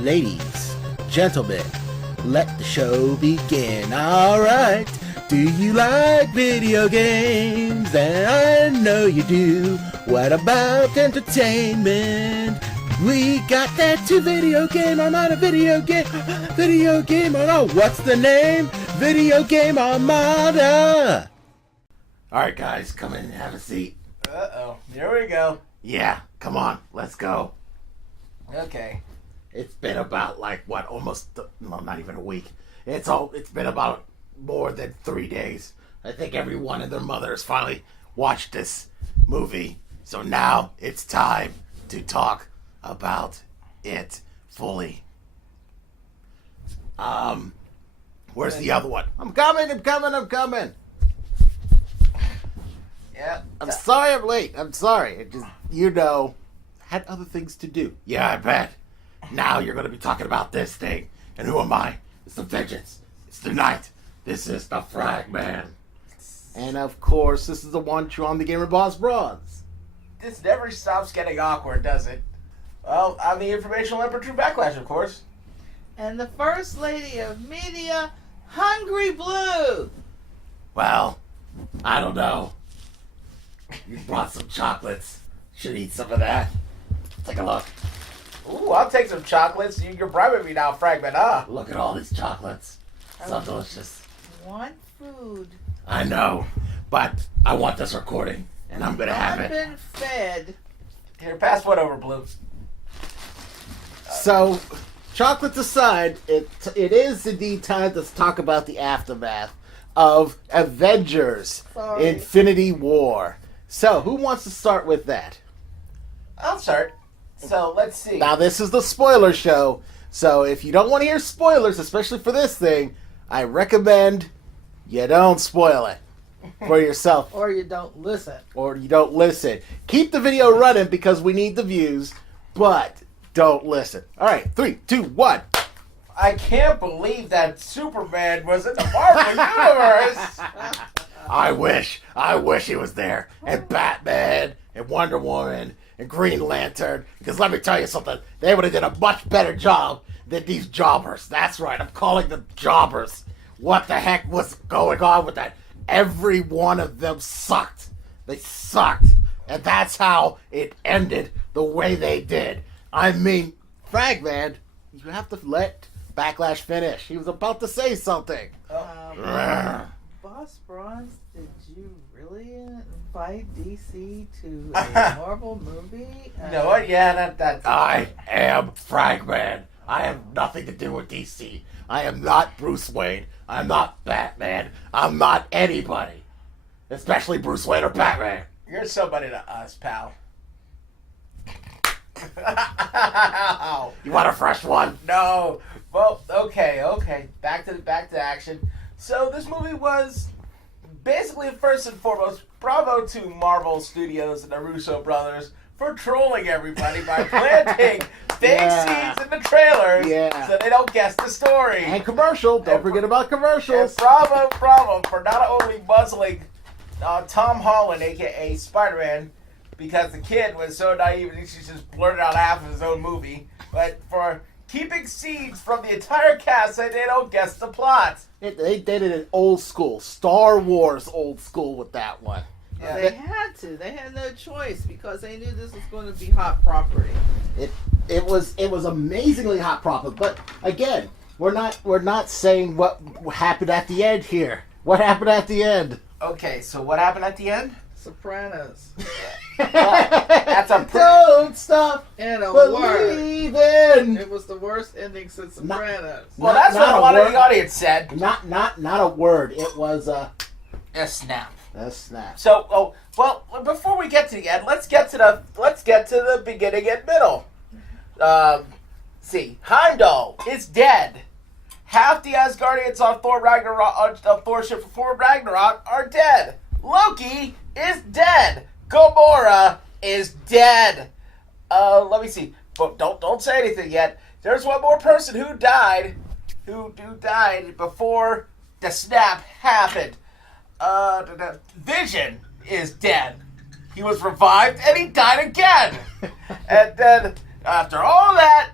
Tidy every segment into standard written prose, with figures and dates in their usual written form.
Ladies, gentlemen, let the show begin. Alright, do you like video games? And I know you do. What about entertainment? We got that too. Video game, Armada, video game, oh, what's the name? Video game Armada. Alright guys, come in and have a seat. Uh-oh, here we go. Yeah, come on, let's go. Okay. It's been about not even a week. It's been about more than 3 days. I think everyone and their mother has finally watched this movie. So now it's time to talk about it fully. Where's the other one? I'm coming. Yeah. I'm sorry I'm late. I'm sorry. It just, had other things to do. Yeah, I bet. Now you're going to be talking about this thing. And who am I? It's the Vengeance. It's the Knight. This is the Fragman. And of course, this is the one true on the Gamer Boss Bronze. This never stops getting awkward, does it? Well, I'm the informational Emperor True Backlash, of course. And the First Lady of Media, Hungry Blue. Well, I don't know. You brought some chocolates. Should eat some of that. Take a look. Ooh, I'll take some chocolates. You're bribing me now, Fragment, huh? Look at all these chocolates. So delicious. Want food. I know, but I want this recording, and I'm gonna have it. I've been fed. Here, pass one over, Blue. So, chocolates aside, it is indeed time to talk about the aftermath of Avengers Infinity War. So, who wants to start with that? I'll start. So, let's see. Now, this is the spoiler show, so if you don't want to hear spoilers, especially for this thing, I recommend you don't spoil it for yourself. Or you don't listen. Keep the video running because we need the views, but don't listen. All right, 3, 2, 1. I can't believe that Superman was in the Marvel Universe. I wish he was there. And Batman, and Wonder Woman, and Green Lantern. Because let me tell you something, they would have done a much better job than these jobbers. That's right, I'm calling them jobbers. What the heck was going on with that? Every one of them sucked. They sucked. And that's how it ended the way they did. I mean, Fragman, you have to let Backlash finish. He was about to say something. Boss Bronze, did you really invite DC to a Marvel movie? No, what? Yeah, that's... I am Fragman. I have nothing to do with DC. I am not Bruce Wayne. I'm not Batman. I'm not anybody. Especially Bruce Wayne or Batman. You're somebody to us, pal. You want a fresh one? No. Well, okay. Back to action. So this movie was basically, first and foremost, bravo to Marvel Studios and the Russo brothers for trolling everybody by planting fake seeds in the trailers so they don't guess the story. And commercial. Don't forget about commercials. And bravo for not only muzzling Tom Holland, a.k.a. Spider-Man, because the kid was so naive and he just blurted out half of his own movie, but for keeping seeds from the entire cast so they don't guess the plot. They did it in old school. Star Wars old school with that one. Yeah. They had to. They had no choice because they knew this was going to be hot property. It was amazingly hot property. But again, we're not saying what happened at the end here. What happened at the end? Okay, so what happened at the end? Sopranos. That's a Don't stop and a believing. word. It was the worst ending since Sopranos. Well, that's what a lot of the audience said. Not a word. It was a snap. A snap. So, well, before we get to the end, let's get to the beginning and middle. See, Heimdall is dead. Half the Asgardians on Thor Ragnarok, Thor ship for Thor Ragnarok are dead. Loki is dead. Gamora is dead. Let me see. But don't say anything yet. There's one more person who died before the snap happened. Vision is dead. He was revived and he died again. And then after all that,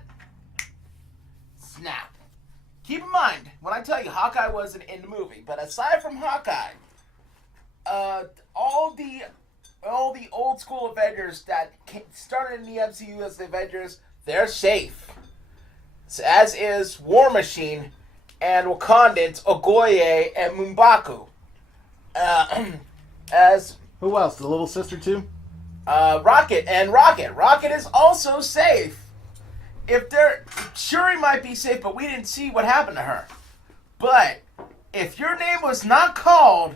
mind when I tell you Hawkeye wasn't in the movie, but aside from Hawkeye, all the old school Avengers that started in the MCU as the Avengers, they're safe. As is War Machine and Wakandans Okoye and M'Baku. As Who else? The little sister too? Rocket. Rocket is also safe. If they're Shuri might be safe, but we didn't see what happened to her. But if your name was not called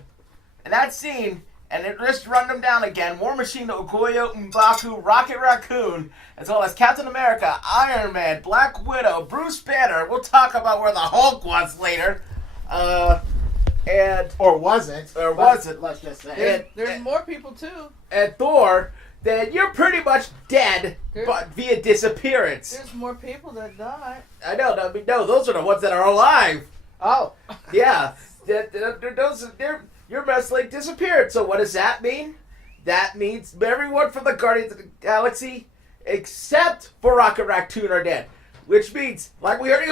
in that scene, and it just run them down again, War Machine, Okoye, M'Baku, Rocket Raccoon, as well as Captain America, Iron Man, Black Widow, Bruce Banner. We'll talk about where the Hulk was later. Or wasn't. Let's just say. There's more people too. And Thor, then you're pretty much dead, but via disappearance. There's more people that died. I know. No, those are the ones that are alive. Oh. Yeah. Your best like disappeared. So what does that mean? That means everyone from the Guardians of the Galaxy, except for Rocket Raccoon, are dead. Which means, like we already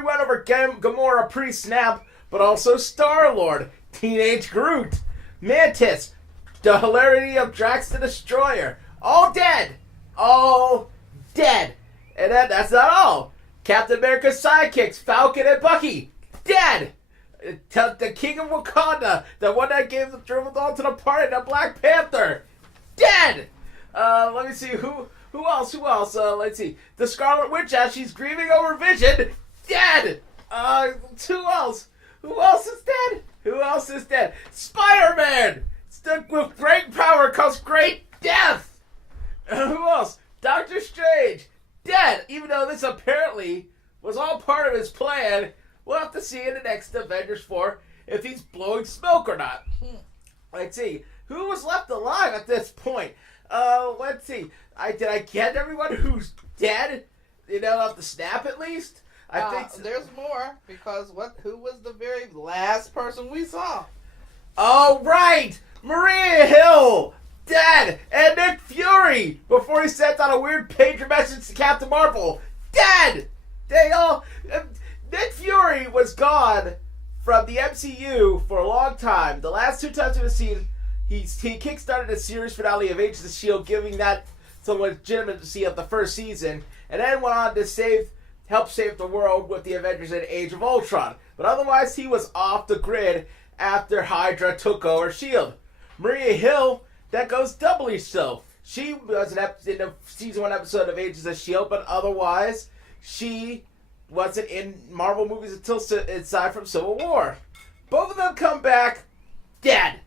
went over Gamora pre-snap, but also Star-Lord, Teenage Groot, Mantis, the hilarity of Drax the Destroyer, all dead. All dead. And that's not all. Captain America's sidekicks, Falcon and Bucky, dead. The King of Wakanda, the one that drove all to the party, the Black Panther, dead. Let me see who else. Let's see, the Scarlet Witch as she's grieving over Vision, dead. Who else? Who else is dead? Spider-Man. With great power comes great death. Who else? Doctor Strange, dead. Even though this apparently was all part of his plan. We'll have to see in the next Avengers 4 if he's blowing smoke or not. Let's see. Who was left alive at this point? Let's see. Did I get everyone who's dead? Off the snap at least? I think so. There's more, because who was the very last person we saw? Oh, right! Maria Hill! Dead! And Nick Fury! Before he sent out a weird pager message to Captain Marvel. Dead! They all... Nick Fury was gone from the MCU for a long time. The last 2 times we've seen, he kickstarted a series finale of Agents of S.H.I.E.L.D., giving that some legitimacy of the first season, and then went on to help save the world with the Avengers in Age of Ultron. But otherwise, he was off the grid after Hydra took over S.H.I.E.L.D. Maria Hill, that goes doubly so. She was in the season 1 episode of Agents of S.H.I.E.L.D., but otherwise, she wasn't in Marvel movies until aside from Civil War. Both of them come back dead.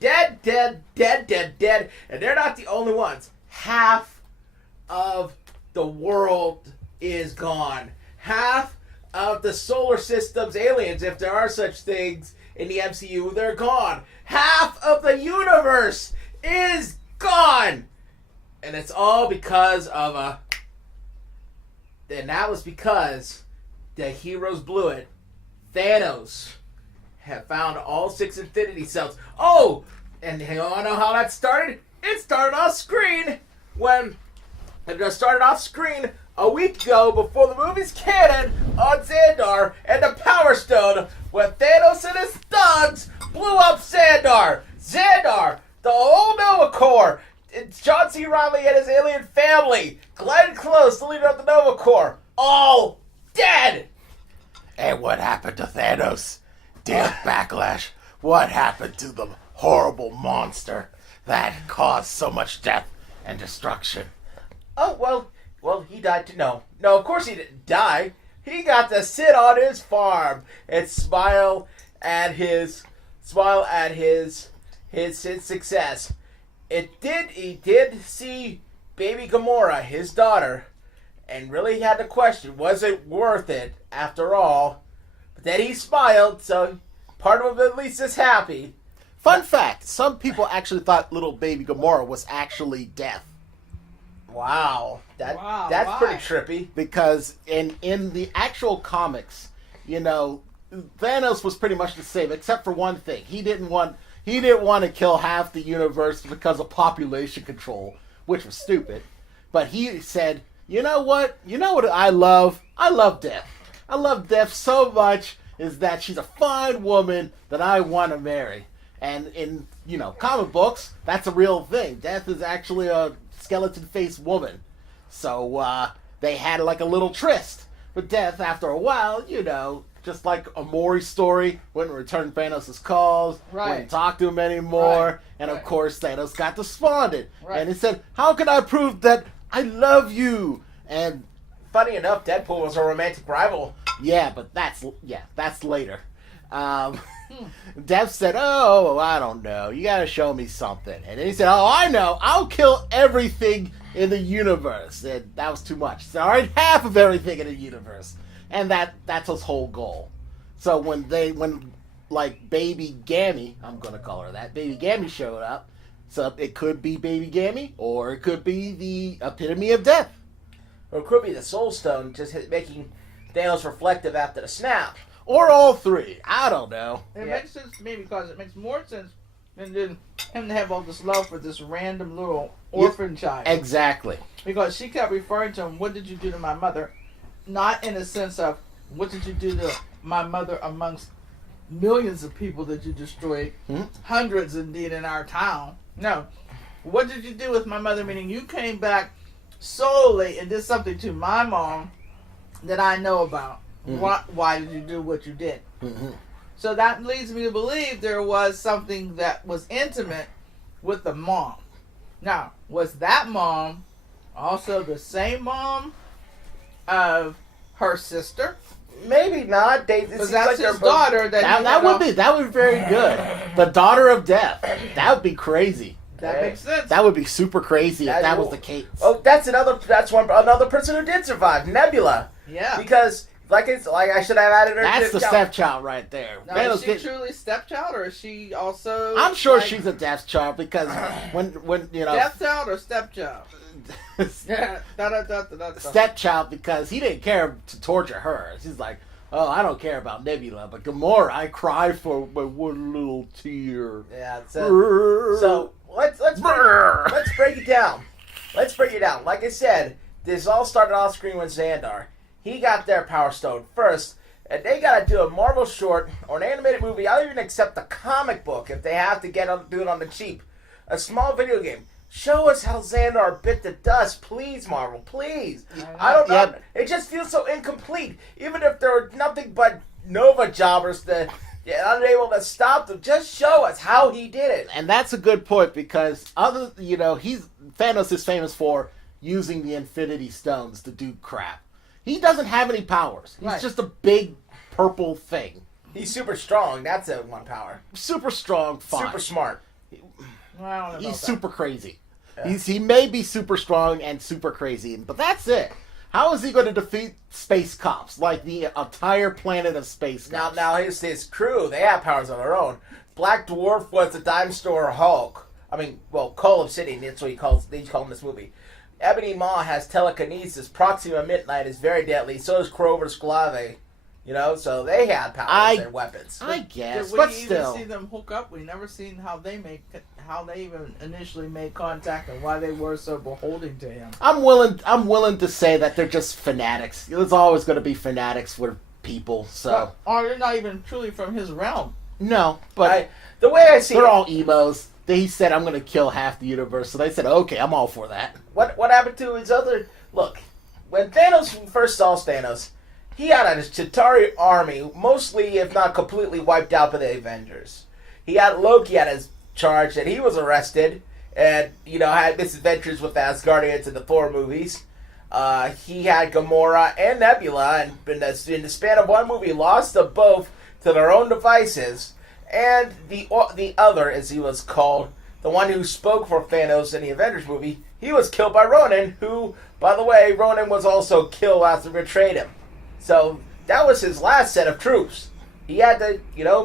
Dead. And they're not the only ones. Half of the world is gone. Half of the solar system's aliens, if there are such things in the MCU, they're gone. Half of the universe is gone. And it's all because of And that was because the heroes blew it. Thanos had found all 6 Infinity Stones. Oh! And you want to know how that started? It started off screen a week ago before the movie's canon on Xandar and the Power Stone when Thanos and his thugs blew up Xandar. Xandar, the whole Nova Corps. It's John C. Reilly and his alien family. Glenn Close, the leader of the Nova Corps. All dead. And what happened to Thanos? Dear Backlash, what happened to the horrible monster that caused so much death and destruction? Oh, well, he died to no. No, of course he didn't die. He got to sit on his farm and smile at his success. He did see baby Gamora, his daughter, and really had to question, was it worth it after all? But then he smiled, so part of him at least is happy. Fun fact, some people actually thought little baby Gamora was actually death. Wow. That's why? pretty trippy. Because in the actual comics, Thanos was pretty much the same, except for one thing. He didn't want to kill half the universe because of population control, which was stupid. But he said, you know what I love? I love death. I love Death so much is that she's a fine woman that I want to marry. And in, comic books, that's a real thing. Death is actually a skeleton-faced woman. So they had like a little tryst. But Death, after a while, just like a Maury story, wouldn't return Thanos' calls, wouldn't talk to him anymore, and of course Thanos got despondent. And he said, how can I prove that I love you? And funny enough, Deadpool was a romantic rival. Yeah, but that's later. Death said, oh, I don't know, you gotta show me something. And then he said, oh, I know, I'll kill everything in the universe. And that was too much. So, all right, half of everything in the universe. And that's his whole goal. So when Baby Gammy, I'm gonna call her that, Baby Gammy showed up, so it could be Baby Gammy, or it could be the epitome of death. Or it could be the Soul Stone, just making Thanos reflective after the snap. Or all three. I don't know. It makes sense to me because it makes more sense than him to have all this love for this random little orphan child. Exactly. Because she kept referring to him, what did you do to my mother? Not in a sense of, what did you do to my mother amongst millions of people that you destroyed? Hundreds, indeed, in our town. No. What did you do with my mother? Meaning you came back solely and did something to my mom that I know about. Why did you do what you did? So that leads me to believe there was something that was intimate with the mom. Now, was that mom also the same mom of her sister? Maybe not. Because that's his daughter. That would be very good. The daughter of death. That would be crazy. That makes sense. That would be super crazy if that was the case. Oh, another person who did survive, Nebula. Yeah. Because I should have added her. That's the stepchild right there. Now, is she truly stepchild, or is she also? I'm sure she's a death child because when death child or stepchild. Stepchild because he didn't care to torture her. She's like, oh, I don't care about Nebula, but Gamora, I cry for my one little tear. Yeah. So let's break it down. Let's break it down. Like I said, this all started off screen with Xandar. He got their Power Stone first, and they got to do a Marvel short or an animated movie. I'll even accept a comic book if they have to do it on the cheap. A small video game. Show us how Xandar bit the dust, please, Marvel, please. I don't know. It just feels so incomplete. Even if there were nothing but Nova jobbers that unable to stop them, just show us how he did it. And that's a good point because Thanos is famous for using the Infinity Stones to do crap. He doesn't have any powers. He's just a big purple thing. He's super strong. That's one power. Super strong, fine. Super smart. He's super crazy. Yeah. He may be super strong and super crazy, but that's it. How is he going to defeat space cops? Like the entire planet of space cops. Now his crew, they have powers of their own. Black Dwarf was the dime store Hulk. Cole Obsidian, that's what they call him in this movie. Ebony Maw has telekinesis. Proxima Midnight is very deadly. So is Crover Sklave. So they had powers and weapons. I guess, but but still. Even see them hook up? We never seen how they even initially made contact and why they were so beholden to him. I'm willing to say that they're just fanatics. There's always going to be fanatics with people. So, they're not even truly from his realm. No, but the way I see they're all emos. He said, I'm going to kill half the universe. So they said, okay, I'm all for that. What happened to his other... Look, when Thanos first saw Thanos, he had a Chitauri army, mostly, if not completely, wiped out by the Avengers. He had Loki at his charge, and he was arrested, and, had misadventures with Asgardians in the Thor movies. He had Gamora and Nebula, and in the span of one movie, lost them both to their own devices. And the other, as he was called, the one who spoke for Thanos in the Avengers movie, he was killed by Ronan, who, by the way, Ronan was also killed after he betrayed him. So that was his last set of troops. He had to,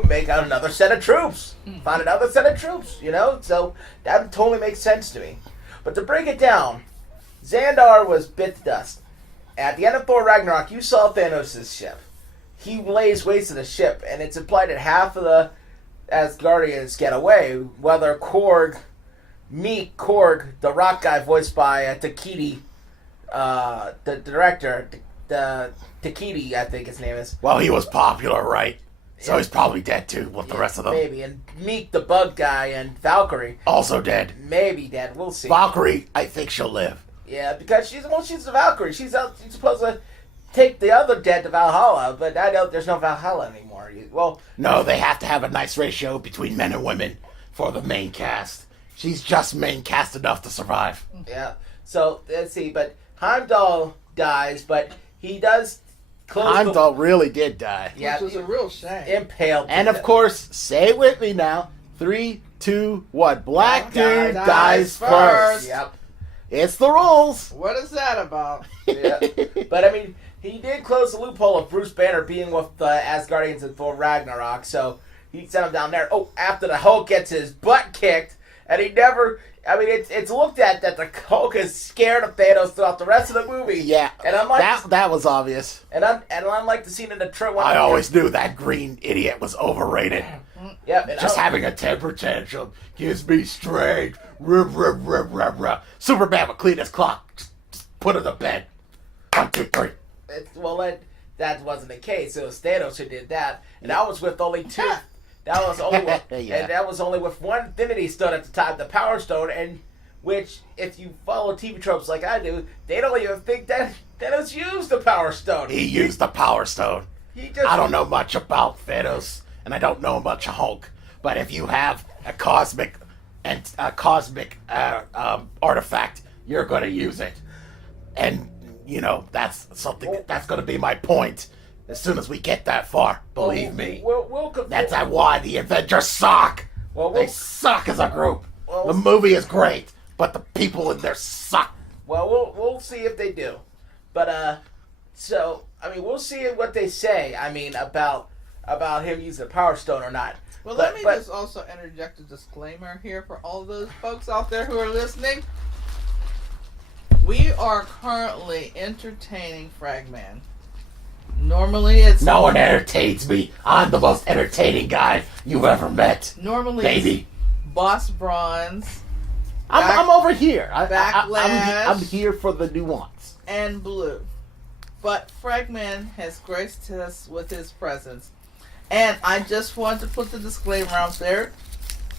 make out another set of troops. Find another set of troops, So that totally makes sense to me. But to break it down, Xandar was bit to dust. At the end of Thor Ragnarok, you saw Thanos' ship. He lays waste to the ship, and it's implied that half of the Asgardians get away, whether Meek Korg, the rock guy voiced by Takiti, the director, Takiti, I think his name is. Well, he was popular, right? So he's probably dead too with the rest of them. Maybe. And Meek the bug guy and Valkyrie. Also dead. Maybe dead. We'll see. Valkyrie, I think she'll live. Yeah, because she's a Valkyrie. She's supposed to take the other dead to Valhalla, but I don't. There's no Valhalla anymore. Well, no, they have to have a nice ratio between men and women for the main cast. She's just main cast enough to survive. Yeah. So let's see. But Heimdall dies, but he does close. Heimdall really did die. Yeah, which was a real shame. Impaled. And of course, say it with me now. 3, 2, 1. Black dude dies first. Yep. It's the rules. What is that about? Yeah. But I mean, he did close the loophole of Bruce Banner being with the Asgardians in Thor Ragnarok, so he sent him down there. Oh, after the Hulk gets his butt kicked, and he never. I mean, it's looked at that the Hulk is scared of Thanos throughout the rest of the movie. Yeah, and unlike that was obvious. And unlike the scene in the trailer, I always knew that green idiot was overrated. Yep, just having a temper tantrum gives me strength. Superman would clean his clock. Just put it to bed. 1, 2, 3. That wasn't the case. It was Thanos who did that, and that was with only 2. That was only with, and that was only with one Infinity Stone at the time, the Power Stone, and which, if you follow TV tropes like I do, they don't even think that Thanos used the Power Stone. He used the Power Stone. I don't know much about Thanos, and I don't know much of Hulk. But if you have a cosmic artifact, you're going to use it, and you know that's something that's going to be my point. As soon as we get that far, believe me, that's why the Avengers suck. They suck as a group. The movie is great, but the people in there suck. Well, we'll see if they do. But so I mean, we'll see what they say. I mean, about him using the Power Stone or not. Well, let me just also interject a disclaimer here for all those folks out there who are listening. We are currently entertaining Fragman. Normally it's... No one entertains me. I'm the most entertaining guy you've ever met. Normally baby. It's Boss Bronze. I'm over here. Backlash. I'm here for the nuance. And Blue. But Fragman has graced us with his presence. And I just want to put the disclaimer out there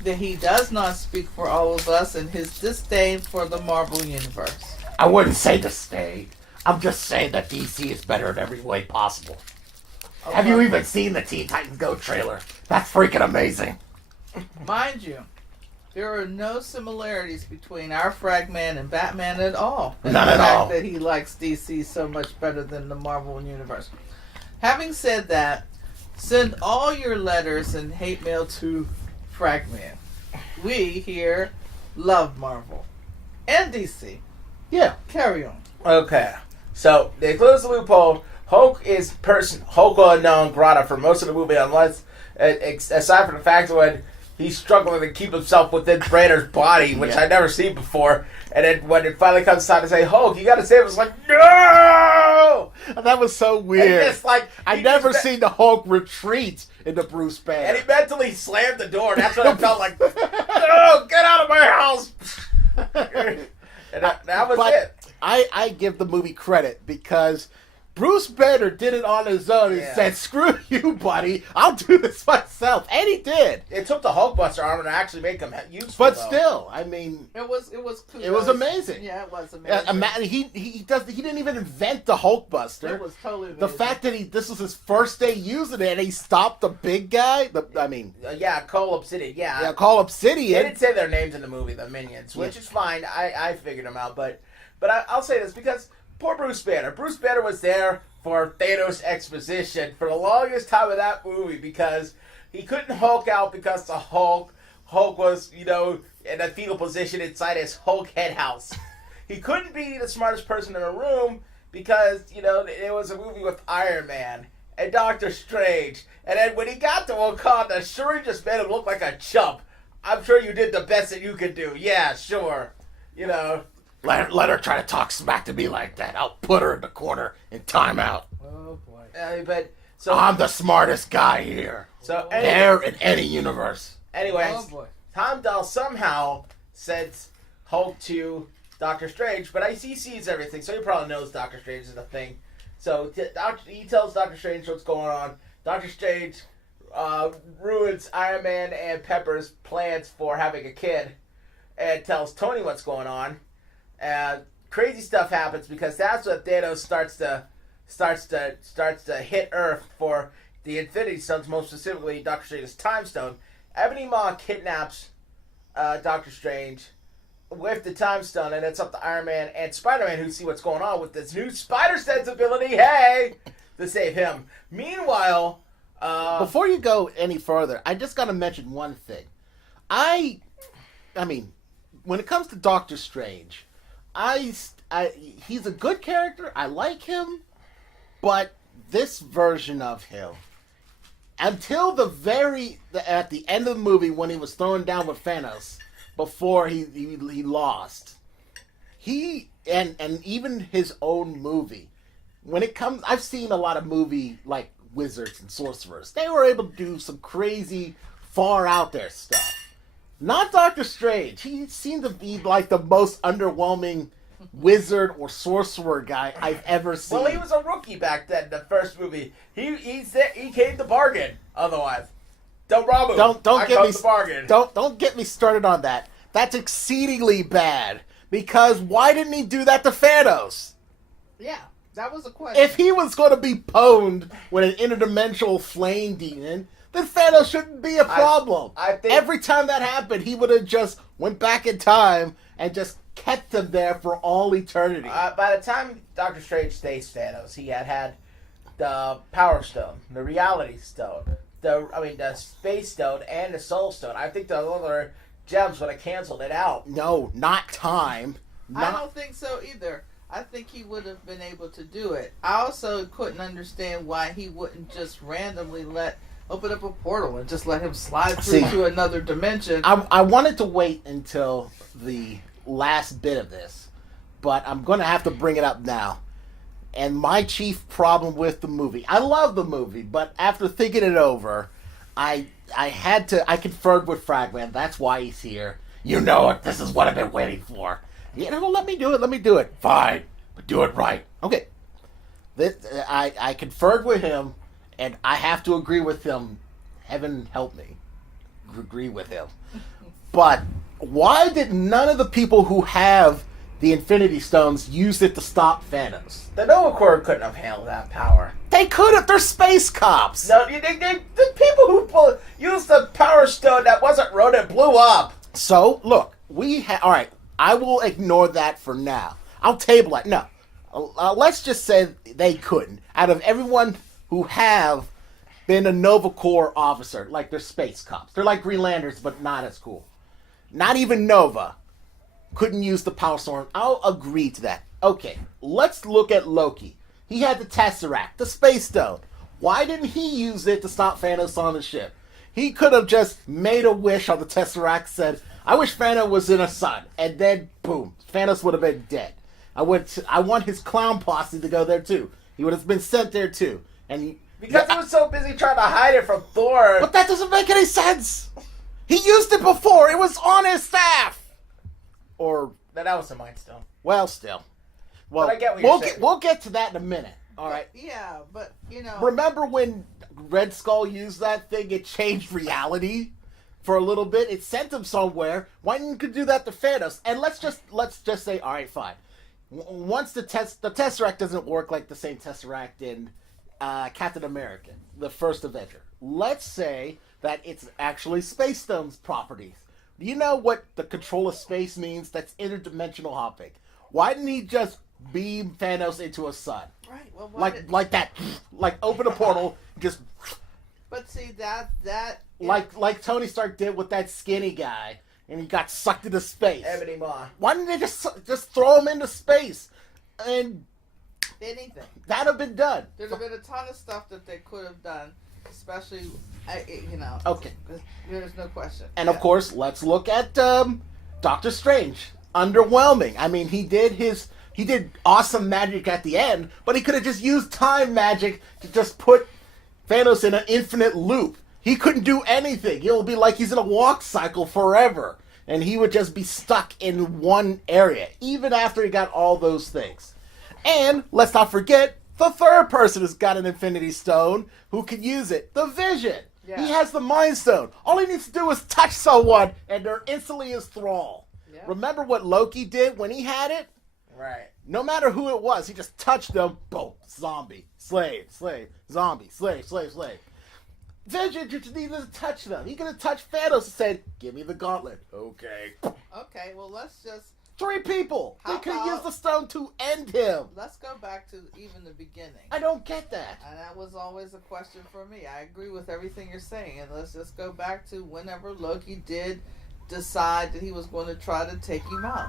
that he does not speak for all of us in his disdain for the Marvel Universe. I wouldn't say disdain. I'm just saying that DC is better in every way possible. Okay. Have you even seen the Teen Titans Go trailer? That's freaking amazing. Mind you, there are no similarities between our Fragman and Batman at all. None at all. The fact that he likes DC so much better than the Marvel Universe. Having said that, send all your letters and hate mail to Fragman. We here love Marvel and DC. Yeah. Carry on. Okay. So, they close the loophole. Hulk is Hulk non grata for most of the movie, unless, aside from the fact that when he's struggling to keep himself within Banner's body, which I'd never seen before, and then when it finally comes time to say, Hulk, you gotta save us, like, no! That was so weird. It's like, I've never seen the Hulk retreat into Bruce Banner. And he mentally slammed the door, and that's what it felt like, no, get out of my house! And that was it. I give the movie credit because Bruce Banner did it on his own and said, screw you, buddy. I'll do this myself. And he did. It took the Hulkbuster armor to actually make him useful. But still, I mean... It was It was amazing. Yeah, it was amazing. He didn't even invent the Hulkbuster. It was totally amazing. The fact that this was his first day using it and he stopped the big guy, Cole Obsidian, Yeah, Cole Obsidian. They didn't say their names in the movie, the Minions, which is fine. I figured them out, but I'll say this because poor Bruce Banner. Bruce Banner was there for Thanos exposition for the longest time of that movie because he couldn't Hulk out because the Hulk was, in a fetal position inside his Hulk head house. He couldn't be the smartest person in the room because, it was a movie with Iron Man and Doctor Strange. And then when he got to Wakanda, sure he just made him look like a chump. I'm sure you did the best that you could do. Yeah, sure. Let her try to talk smack to me like that. I'll put her in the corner in timeout. Oh, boy. I'm the smartest guy here. So there in any universe. Anyways, Heimdall somehow sends Hulk to Doctor Strange, but he sees everything, so he probably knows Doctor Strange is a thing. So he tells Doctor Strange what's going on. Doctor Strange ruins Iron Man and Pepper's plans for having a kid, and tells Tony what's going on. And crazy stuff happens because that's what Thanos starts to hit Earth for the Infinity Stones, most specifically Doctor Strange's Time Stone. Ebony Maw kidnaps Doctor Strange with the Time Stone, and it's up to Iron Man and Spider-Man who see what's going on with this new Spider Sense ability, hey, to save him. Meanwhile, before you go any further, I just got to mention one thing. I mean, when it comes to Doctor Strange, he's a good character. I like him, but this version of him, until at the end of the movie when he was thrown down with Thanos, before he lost, and even his own movie, when it comes, I've seen a lot of movie like wizards and sorcerers. They were able to do some crazy, far out there stuff. Not Doctor Strange. He seemed to be like the most underwhelming wizard or sorcerer guy I've ever seen. Well, he was a rookie back then. The first movie, he came to bargain. Otherwise, don't get me started on that. That's exceedingly bad. Because why didn't he do that to Thanos? Yeah, that was a question. If he was going to be pwned with an interdimensional flame demon, then Thanos shouldn't be a problem. I think every time that happened, he would have just went back in time and just kept him there for all eternity. By the time Doctor Strange faced Thanos, he had the Power Stone, the Reality Stone, the Space Stone, and the Soul Stone. I think the other gems would have canceled it out. No, not time. I don't think so either. I think he would have been able to do it. I also couldn't understand why he wouldn't just randomly open up a portal and just let him slide through to another dimension. I wanted to wait until the last bit of this, but I'm going to have to bring it up now. And my chief problem with the movie, I love the movie, but after thinking it over, I conferred with Fragman. That's why he's here. You know it. This is what I've been waiting for. Let me do it. Fine, but do it right. Okay. I conferred with him, and I have to agree with him. Heaven help me. Agree with him. But why did none of the people who have the Infinity Stones use it to stop Thanos? The Nova Corps couldn't have handled that power. They could have. They're space cops. No, the people who used the Power Stone that wasn't Ronin blew up. So, look, all right, I will ignore that for now. I'll table it. No. Let's just say they couldn't. Out of everyone who have been a Nova Corps officer, like they're space cops. They're like Green Lanterns, but not as cool. Not even Nova couldn't use the Power Stone. I'll agree to that. Okay, let's look at Loki. He had the Tesseract, the Space Stone. Why didn't he use it to stop Thanos on the ship? He could have just made a wish on the Tesseract, said, I wish Thanos was in a sun. And then, boom, Thanos would have been dead. I want his clown posse to go there, too. He would have been sent there, too. Because he was so busy trying to hide it from Thor. But that doesn't make any sense. He used it before. It was on his staff. That was a Mind Stone. Well, still. Well, but I get what you're saying. We'll get to that in a minute. All right. Yeah, but remember when Red Skull used that thing? It changed reality for a little bit. It sent him somewhere. Why didn't you do that to Thanos? And let's just say, all right, fine. Once the Tesseract doesn't work like the same Tesseract in Captain America, the first Avenger. Let's say that it's actually Space Stone's properties. Do you know what the control of space means? That's interdimensional hopping. Why didn't he just beam Thanos into a sun? Right. Well, like that. Like open a portal, just. But see that. Like Tony Stark did with that skinny guy, and he got sucked into space. Ebony Maw. Why didn't they just throw him into space? And anything. That'd have been done. There'd have been a ton of stuff that they could have done, especially, Okay. There's no question. And of course, let's look at Doctor Strange. Underwhelming. I mean, he did awesome magic at the end, but he could have just used time magic to just put Thanos in an infinite loop. He couldn't do anything. It'll be like he's in a walk cycle forever. And he would just be stuck in one area, even after he got all those things. And let's not forget, The third person has got an Infinity Stone who can use it. The Vision. Yeah. He has the Mind Stone. All he needs to do is touch someone, and they're instantly his thrall. Yeah. Remember what Loki did when he had it? Right. No matter who it was, he just touched them. Boom. Zombie. Slave. Slave. Zombie. Slave. Slave. Slave. Vision just needed to touch them. He could have touched Thanos and said, "Give me the gauntlet." Okay. Okay, well, let's just 3 people. They How could about- use the stone to end him. let's go back to even the beginning. I don't get that. And that was always a question for me. I agree with everything you're saying. And let's just go back to whenever Loki did decide that he was going to try to take him out.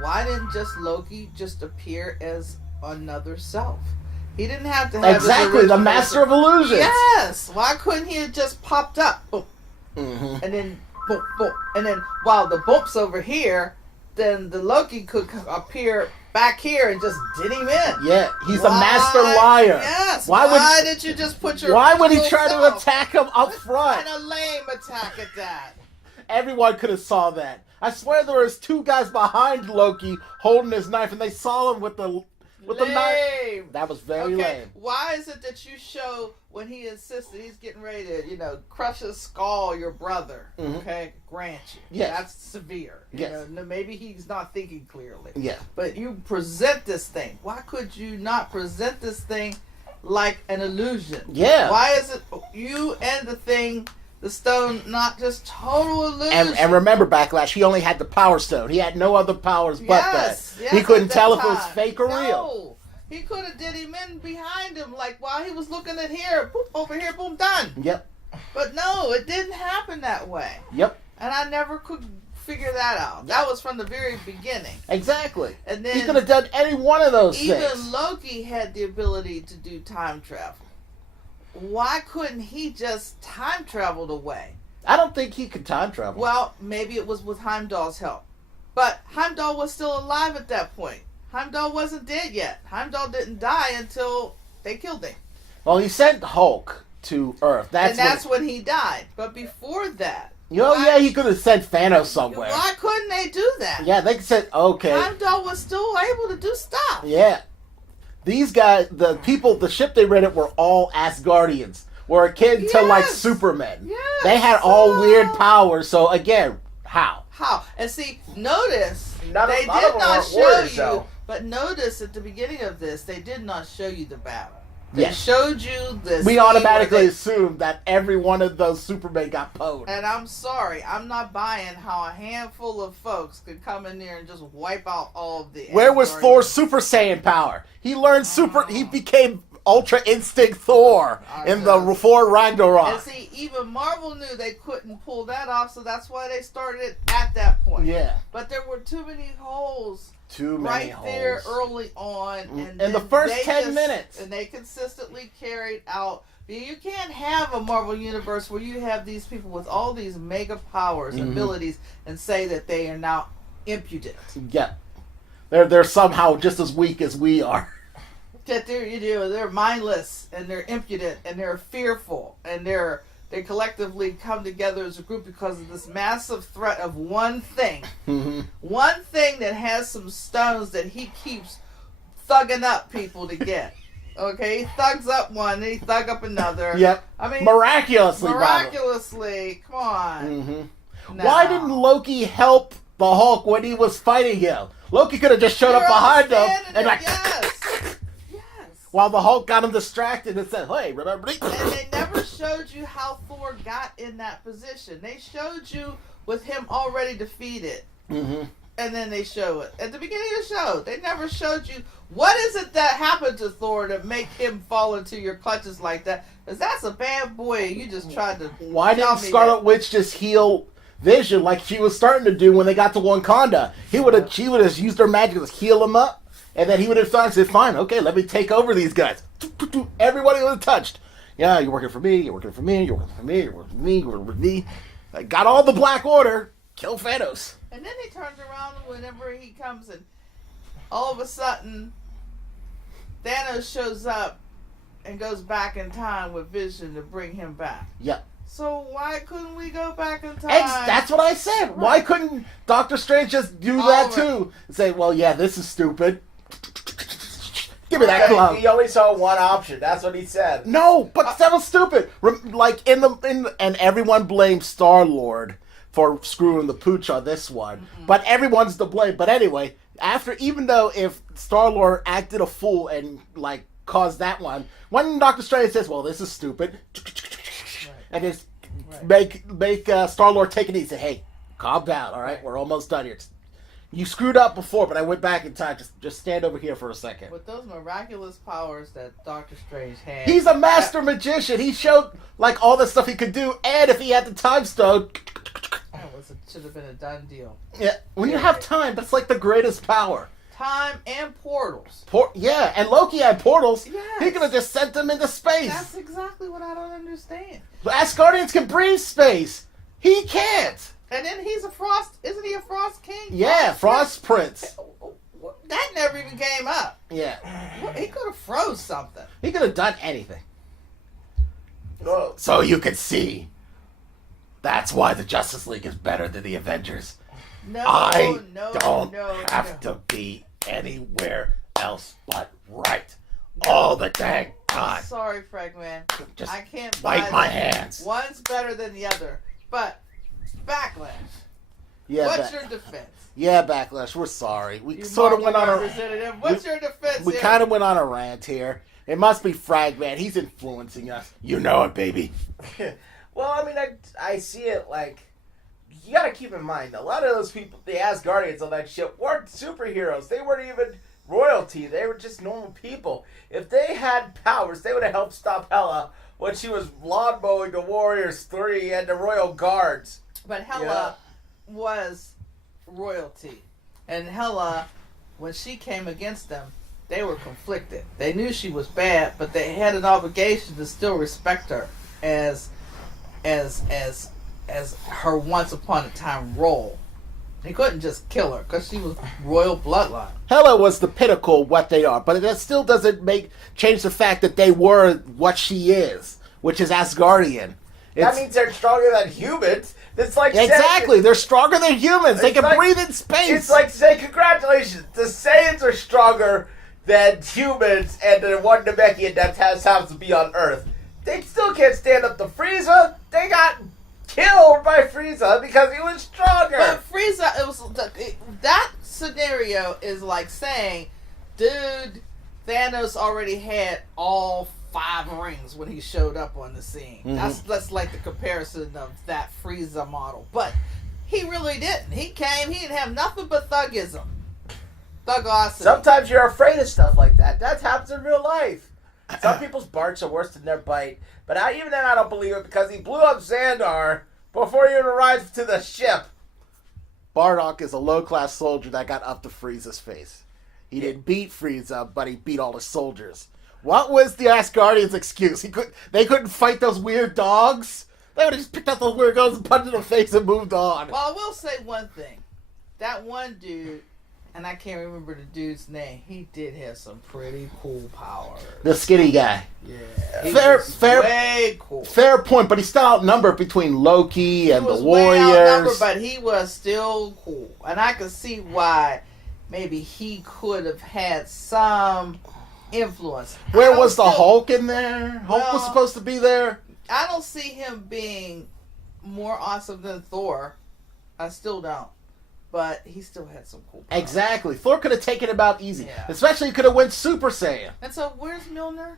Why didn't just Loki just appear as another self? He didn't have to have Exactly, his the original master of illusions. Yes. Why couldn't he have just popped up? Boom. Mm-hmm. And then boom, boom. And then while the bump's over here, then the Loki could appear back here and just did him in. Yeah, he's a master liar. Yes. Why did you just put your Why would he original try to self? attack him up What front? kind of lame attack at that? Everyone could have saw that. I swear there was 2 guys behind Loki holding his knife, and they saw him with the knife. Lame. That was very lame. Why is it that you show when he insisted he's getting ready to, crush his skull, your brother? Mhm. Okay, grant you. Yes. That's severe. Yes. Maybe he's not thinking clearly. Yeah. But you present this thing. Why could you not present this thing like an illusion? Yeah. Why is it you and the thing, the stone, not just total illusion? And remember, Backlash, he only had the Power Stone. He had no other powers but Yes, that. He at couldn't that tell if it was time. fake or real. No. He could have did him in behind him, like while he was looking at here, boop, over here, boom, done. Yep. But no, it didn't happen that way. Yep. And I never could figure that out. That was from the very beginning. Exactly. And He then could have done any one of those even things. Loki had the ability to do time travel. Why couldn't he just time traveled away? I don't think he could time travel. Well, maybe it was with Heimdall's help. But Heimdall was still alive at that point. Heimdall wasn't dead yet. Heimdall didn't die until they killed him. Well, he sent Hulk to Earth. That's when he died. But before that, Yeah, he could have sent Thanos somewhere. why couldn't they do that? Yeah, they said, okay. Heimdall was still able to do stuff. Yeah. These guys, the ship they rented were all Asgardians. Were akin to like Yes. Supermen. Yes. They had all weird powers, so again, how? How? And see, notice, None of- they none of did them not were show warriors, you, though. but notice at the beginning of this, they did not show you the battle. They Yes. showed you this. We scene automatically where they- assumed that every one of those Supermen got pwned. And I'm sorry, I'm not buying how a handful of folks could come in there and just wipe out all of the. Where was Asgardians. Thor's Super Saiyan power? He learned he became Ultra Instinct Thor in the know. Thor And Ragnarok. see, even Marvel knew they couldn't pull that off, so that's why they started it at that point. Yeah. But there were too many holes Too many right there holes. early on, and In then the first they 10 minutes. and they consistently carried out. You can't have a Marvel universe where you have these people with all these mega powers and abilities and say that they are now impudent. Yeah. They're somehow just as weak as we are. That they're mindless and they're impudent and they're fearful and they collectively come together as a group because of this massive threat of one thing. One thing that has some stones that he keeps thugging up people to get. Okay, he thugs up one, then he thug up another. Yep. I mean, Miraculously, miraculously, come on. Mm-hmm. Why didn't Loki help the Hulk when he was fighting him? Loki could have just showed up They're all behind him standing and there, like, yes. while the Hulk got him distracted and said, "Hey, remember me?" And they never showed you how Thor got in that position. They showed you with him already defeated. Mm-hmm. And then they show it. At the beginning of the show, they never showed you what is it that happened to Thor to make him fall into your clutches like that. Because that's a bad boy. You just tried to Why tell didn't me Scarlet that. Witch just heal Vision like she was starting to do when they got to Wakanda? She would have used her magic to heal him up, and then he would have said, "Fine, okay, let me take over these guys." Everybody would have touched. Yeah, you're working for me. You're working for me. You're working for me. You're working for me. You're working for me. I got all the Black Order. Kill Thanos. And then he turns around whenever he comes and all of a sudden Thanos shows up and goes back in time with Vision to bring him back. Yep. So why couldn't we go back in time? That's what I said. Why couldn't Doctor Strange just do that too? And say, well, yeah, this is stupid. Give me that club. He only saw one option. That's what he said. No, but that was stupid. Like and everyone blames Star-Lord for screwing the pooch on this one. Mm-hmm. But everyone's to blame. But anyway, even though if Star-Lord acted a fool and like caused that one, when Doctor Strange says, "Well, this is stupid," and just make Star-Lord take it easy. Say, "Hey, calm down. All right, we're almost done here. You screwed up before, but I went back in time. Just stand over here for a second." With those miraculous powers that Doctor Strange had, he's a master magician. He showed like all the stuff he could do, and if he had the time stone, should have been a done deal. Yeah, when you have time, that's like the greatest power. Time and portals. Yeah, and Loki had portals. Yes. He could have just sent them into space. That's exactly what I don't understand. The Asgardians can breathe space. He can't. And then he's a Frost. Isn't he a Frost King? Yeah, Frost Prince. That never even came up. Yeah. He could have froze something. He could have done anything. So you can see. That's why the Justice League is better than the Avengers. No, I no, don't no, have to be anywhere else but right. All the dang time. Sorry, Fragman. Just I can't wipe my hands. One's better than the other. But Backlash. Yeah, What's your defense? Yeah, Backlash. We're sorry. We You sort of went on representative. What's your defense? We kind of went on a rant here. It must be Fragman. He's influencing us. You know it, baby. Well, I mean, I see it like, you gotta keep in mind, a lot of those people, the Asgardians on that ship, weren't superheroes. They weren't even royalty. They were just normal people. If they had powers, they would have helped stop Hela when she was lawn mowing the Warriors 3 and the Royal Guards. But Hela was royalty. And Hela, when she came against them, they were conflicted. They knew she was bad, but they had an obligation to still respect her as her once upon a time role. They couldn't just kill her because she was royal bloodline. Hela was the pinnacle of what they are, but that still doesn't change the fact that they were what she is, which is Asgardian. That means they're stronger than humans. It's like exactly, they're stronger than humans. They can breathe in space. It's like saying, congratulations, the Saiyans are stronger than humans, and the one Namekian that happens to be on Earth. They still can't stand up to Frieza. They got killed by Frieza because he was stronger. But Frieza, that scenario is like saying, dude, Thanos already had all 5 rings when he showed up on the scene. Mm-hmm. That's like the comparison of that Frieza model. But he really didn't. He came, he didn't have nothing but thugism. Thugosity. Sometimes you're afraid of stuff like that. That happens in real life. Some people's barks are worse than their bite. But even then I don't believe it because he blew up Xandar before he even arrived to the ship. Bardock is a low-class soldier that got up to Frieza's face. He didn't beat Frieza, but he beat all his soldiers. What was the Asgardians' excuse? They couldn't fight those weird dogs? They would have just picked up those weird dogs and punched in the face and moved on. Well, I will say one thing. That one dude, and I can't remember the dude's name, he did have some pretty cool powers. The skinny guy. Yeah. Way cool. Fair point, but he's still outnumbered between Loki and the Warriors. Way outnumbered, but he was still cool. And I could see why maybe he could have had some influence. Where was the Hulk in there? Hulk was supposed to be there. I don't see him being more awesome than Thor. I still don't. But he still had some cool powers. Exactly. Thor could have taken him out easy. Yeah. Especially he could have went Super Saiyan. And so where's Mjolnir?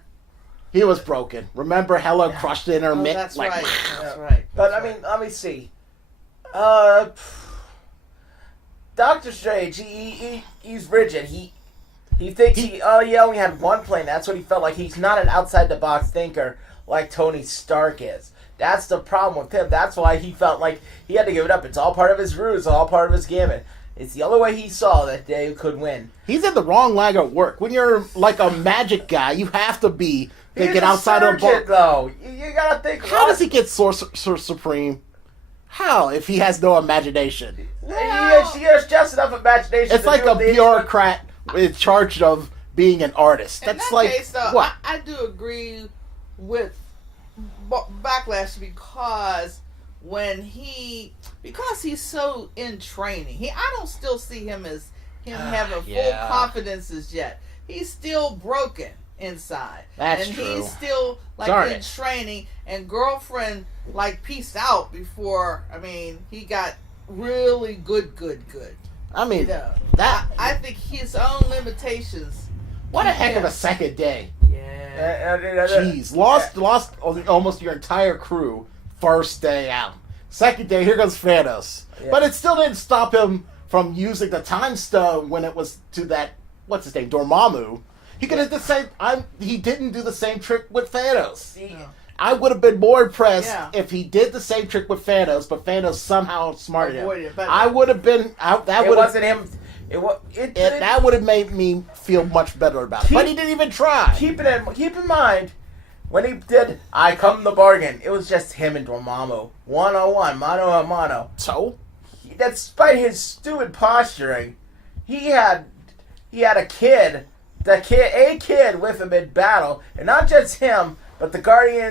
He was broken. Remember Hela crushed in her mitt? That's right. That's right. But I mean, let me see. Doctor Strange, he's rigid. He thinks he only had one plane. That's what he felt like. He's not an outside the box thinker like Tony Stark is. That's the problem with him. That's why he felt like he had to give it up. It's all part of his ruse, all part of his gambit. It's the only way he saw that they could win. He's in the wrong line of work. When you're like a magic guy, you have to be thinking outside of the box. Though you gotta think. How does he get Sorcerer Supreme? How if he has no imagination? He has just enough imagination. It's like a bureaucrat in charge of being an artist. That's like case, though, what I do agree with Backlash because because he's so in training. I don't still see him as having full confidences yet. he's still broken inside. That's and true. He's still like in training, and girlfriend like peaced out before. I mean, he got really good. I mean, You know, that I think his own limitations. what a heck of a second day. Yeah. Jeez, lost almost your entire crew first day out. Second day, here goes Thanos. Yeah. But it still didn't stop him from using the Time Stone when it was to that, what's his name, Dormammu. He could have the same. He didn't do the same trick with Thanos. No. I would have been more impressed if he did the same trick with Thanos, but Thanos somehow outsmarted him. But I would have been. That would wasn't him. that would have made me feel much better about it. But he didn't even try. Keep in mind, when he did I Come the Bargain, it was just him and Dormammu. 1-on-1, mano a mano. So? Despite his stupid posturing, he had a kid with him in battle, and not just him, but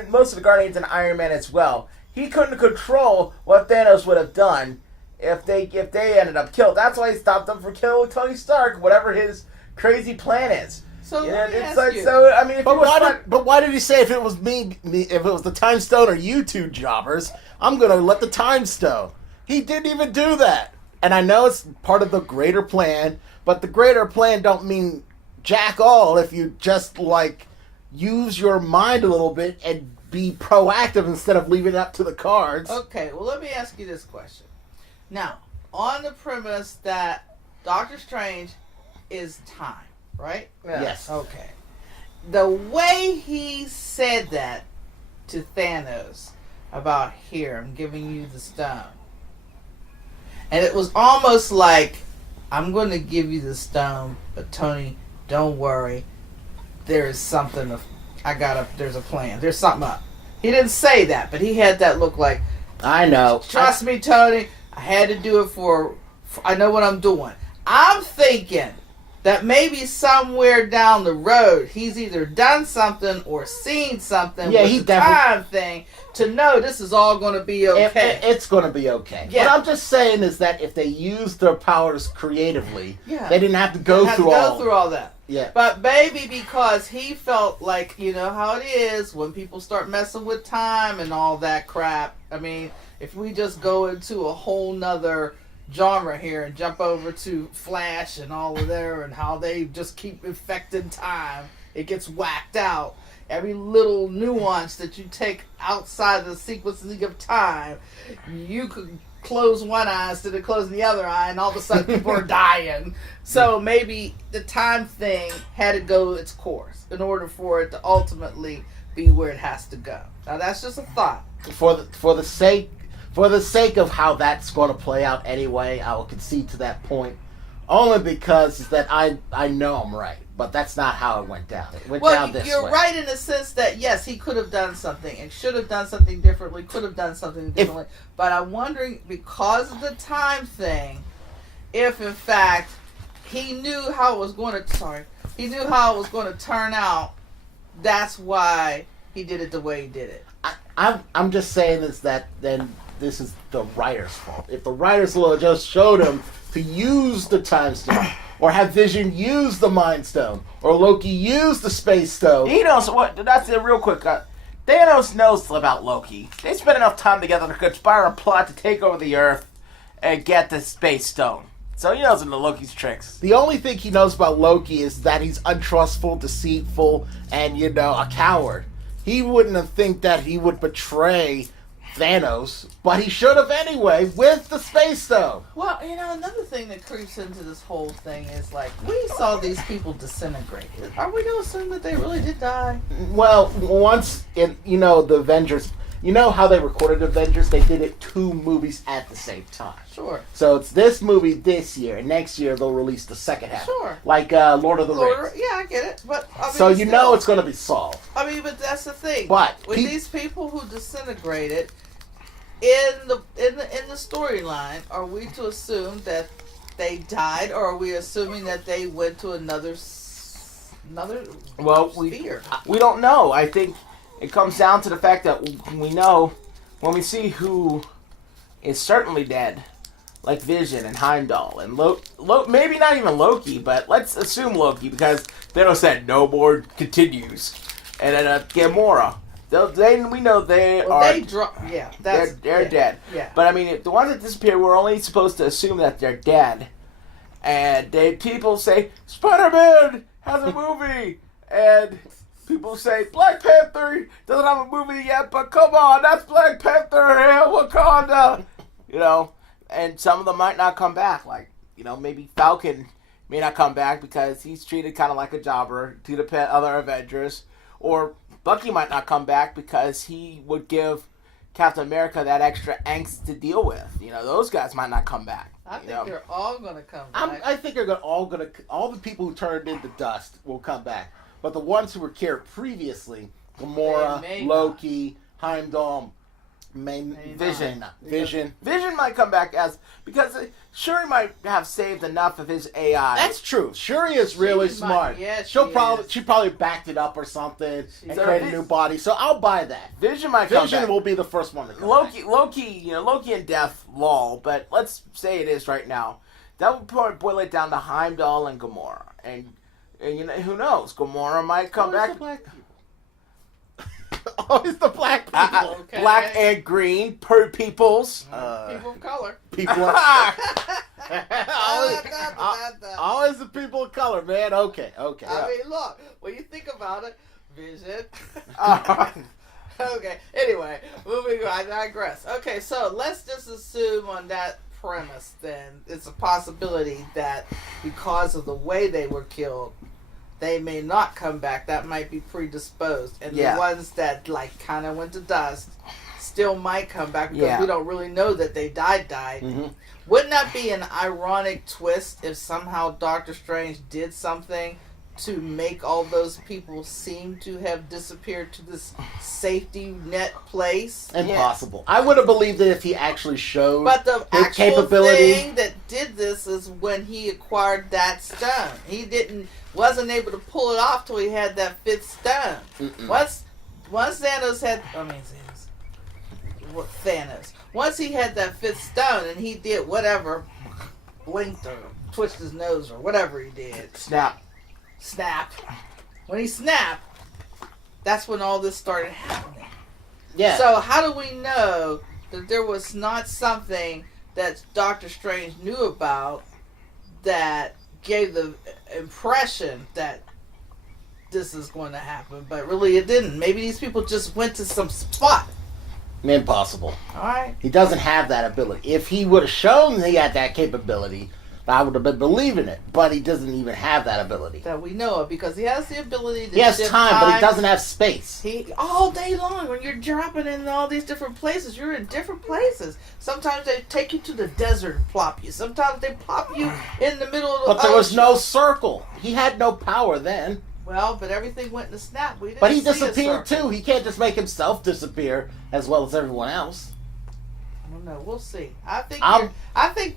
most of the Guardians and Iron Man as well. He couldn't control what Thanos would have done if they ended up killed. That's why he stopped them from killing Tony Stark, whatever his crazy plan is. So Yeah, let me it's ask like you. so. I mean, if But why did he say if it was me, if it was the Time Stone or you two jobbers, I'm gonna let the Time Stone? He didn't even do that. And I know it's part of the greater plan, but the greater plan don't mean jack all if you just like use your mind a little bit and be proactive instead of leaving it up to the cards. Okay, well, let me ask you this question. Now, on the premise that Doctor Strange is time, right? Yes. Okay. The way he said that to Thanos about, here, I'm giving you the stone. And it was almost like, I'm going to give you the stone, but Tony, don't worry. There is something, there's a plan. There's something up. He didn't say that, but he had that look like, I know. trust me, Tony, I had to do it for I know what I'm doing. I'm thinking that maybe somewhere down the road, he's either done something or seen something with the time thing to know this is all going to be okay. It's going to be okay. Yeah. What I'm just saying is that if they used their powers creatively, Yeah. they didn't have to go through all that. Yeah. But maybe because he felt like, you know how it is when people start messing with time and all that crap. I mean, if we just go into a whole nother genre here and jump over to Flash and all of there and how they just keep infecting time, it gets whacked out. Every little nuance that you take outside the sequencing of time, you could close one eye instead of closing the other eye, and all of a sudden people are dying. So maybe the time thing had to go its course in order for it to ultimately be where it has to go. Now that's just a thought. For the sake of how that's going to play out anyway, I will concede to that point. Only because is that I know I'm right, but that's not how it went down. It went down this way. You're right in the sense that yes, he could have done something and should have done something differently, could have done something differently. But I'm wondering, because of the time thing, if in fact he knew how it was going to turn out. That's why he did it the way he did it. I'm just saying is that then this is the writer's fault. If the writers will have just showed him to use the Time Stone, or have Vision use the Mind Stone, or Loki use the Space Stone. He knows what. That's it. Real quick. Thanos knows about Loki. They spent enough time together to conspire a plot to take over the Earth and get the Space Stone. So he knows into Loki's tricks. The only thing he knows about Loki is that he's untrustful, deceitful, and a coward. He wouldn't have think that he would betray Thanos, but he should have anyway with the Space Stone. Well, another thing that creeps into this whole thing is like, we saw these people disintegrate. Are we going to assume that they really did die? Well, once in the Avengers, how they recorded Avengers? They did it 2 movies at the same time. Sure. So it's this movie this year, and next year they'll release the second half. Sure. Like Lord of the Rings. Yeah, I get it. But I mean, So it's going to be solved. I mean, but that's the thing. But with these people who disintegrated in the storyline, are we to assume that they died, or are we assuming that they went to another sphere? We don't know. I think it comes down to the fact that we know when we see who is certainly dead, like Vision and Heimdall and maybe not even Loki, but let's assume Loki because Thanos said no more continues, and then Gamora. We know they are. They're dead. Yeah. But I mean, if the ones that disappear, we're only supposed to assume that they're dead. And people say Spider-Man has a movie, and people say Black Panther doesn't have a movie yet, but come on, that's Black Panther and Wakanda. And some of them might not come back. Like, maybe Falcon may not come back because he's treated kind of like a jobber to the other Avengers, or Bucky might not come back because he would give Captain America that extra angst to deal with. Those guys might not come back. I think they're all going to come back. I think they're all the people who turned into dust will come back. But the ones who were cared previously, Gamora, Loki, Heimdall, Vision might come back because Shuri might have saved enough of his AI. That's true. Shuri is really smart. She probably backed it up or something and created a new body. So I'll buy that. Vision might come back. Vision will be the first one to come back. Loki and Death, lol. But let's say it is right now. That would probably boil it down to Heimdall and Gamora, and who knows? Gamora might come back. Always the black people. Okay. Black and green peoples. People of color. People. Always the people of color, man. Okay. I mean, look, when you think about it, Vision. Okay. Anyway, moving on. I digress. Okay, so let's just assume on that premise, then it's a possibility that because of the way they were killed, they may not come back. That might be predisposed. And the ones that kind of went to dust still might come back because we don't really know that they died. Mm-hmm. Wouldn't that be an ironic twist if somehow Doctor Strange did something to make all those people seem to have disappeared to this safety net place? Impossible. I would have believed it if he actually showed But the his actual capability. thing that did this is when he acquired that stone. He wasn't able to pull it off till he had that fifth stone. Mm-mm. Once Once he had that fifth stone and he did whatever, blinked or twitched his nose or whatever he did. Snap. When he snapped, that's when all this started happening. Yeah. So how do we know that there was not something that Doctor Strange knew about that gave the impression that this is going to happen, but really it didn't? Maybe these people just went to some spot. Impossible. All right. He doesn't have that ability. If he would have shown he had that capability, I would have been believing it. But he doesn't even have that ability. That we know of, because he has the ability to He has time, but he doesn't have space. He all day long when you're dropping in all these different places, you're in different places. Sometimes they take you to the desert and plop you. Sometimes they plop you in the middle of the But there was ocean. no circle. He had no power then. Well, but everything went in a snap. We didn't But he see a disappeared circle. too. He can't just make himself disappear as well as everyone else. Well, no, we'll see. I think I'm-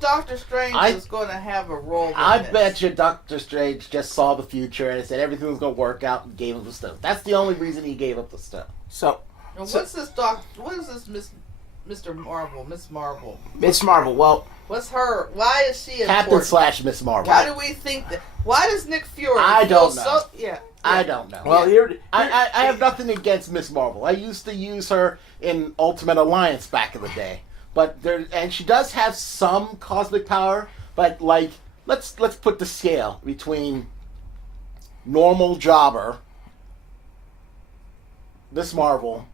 Doctor Strange is going to have a role. I this. bet you Doctor Strange just saw the future and said everything was going to work out and gave him the stuff. That's the only reason he gave up the stuff. So, And so what's this What is this Mr. Marvel? Miss Marvel. Miss Marvel. Well, What's her? Why is she Captain important? / Miss Marvel. Why do we think that? Why does Nick Fury? I feel don't know. So, yeah. I don't know. well, here I have nothing against Miss Marvel. I used to use her in Ultimate Alliance back in the day. But and she does have some cosmic power, but let's put the scale between normal jobber, Miss Marvel,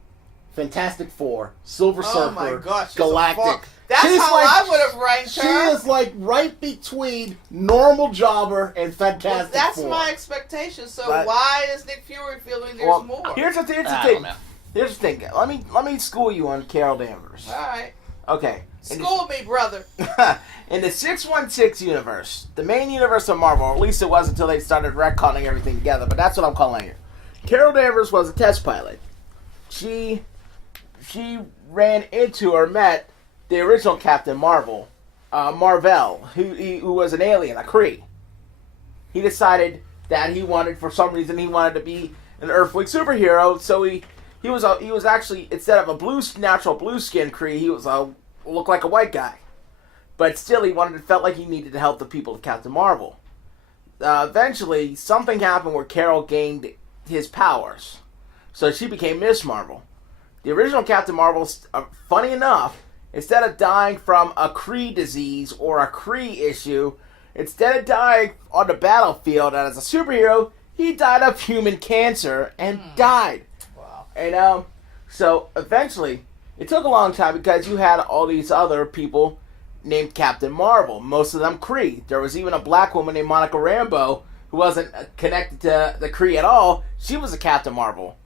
Fantastic Four, Silver Oh Surfer, my gosh, she's Galactic. a fuck. That's She's how I would have ranked She her. is right between normal jobber and Well, Fantastic that's Four. my expectation. So But- why is Nick Fury feeling there's well, more? here's the I thing. don't know. Here's the thing. Let me school you on Carol Danvers. All right, Okay. school me, brother. In the 616 universe, the main universe of Marvel, or at least it was until they started retconning everything together, but that's what I'm calling it. Carol Danvers was a test pilot. She ran into or met the original Captain Marvel, Marvel, who was an alien, a Kree. He decided that for some reason, he wanted to be an Earthling superhero, so he was actually, instead of a natural blue skin Kree, he was looked like a white guy. but still he felt like he needed to help the people of Captain Marvel. Eventually, something happened where Carol gained his powers, so she became Miss Marvel. The original Captain Marvel, funny enough, instead of dying from a Kree disease or a Kree issue, instead of dying on the battlefield and as a superhero, he died of human cancer and died. Wow. And so eventually, it took a long time because you had all these other people named Captain Marvel, most of them Kree. There was even a black woman named Monica Rambeau who wasn't connected to the Kree at all. She was a Captain Marvel.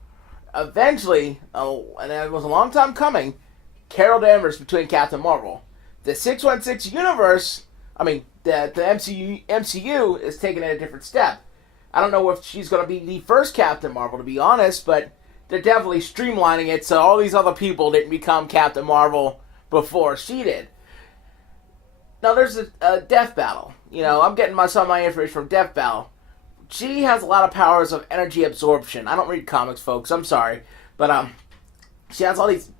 Eventually, and it was a long time coming, Carol Danvers between Captain Marvel. The 616 universe, the MCU is taking it a different step. I don't know if she's going to be the first Captain Marvel, to be honest, but they're definitely streamlining it so all these other people didn't become Captain Marvel before she did. Now, there's a Death Battle. I'm getting some of my information from Death Battle. She has a lot of powers of energy absorption. I don't read comics, folks. I'm sorry. But she has all these...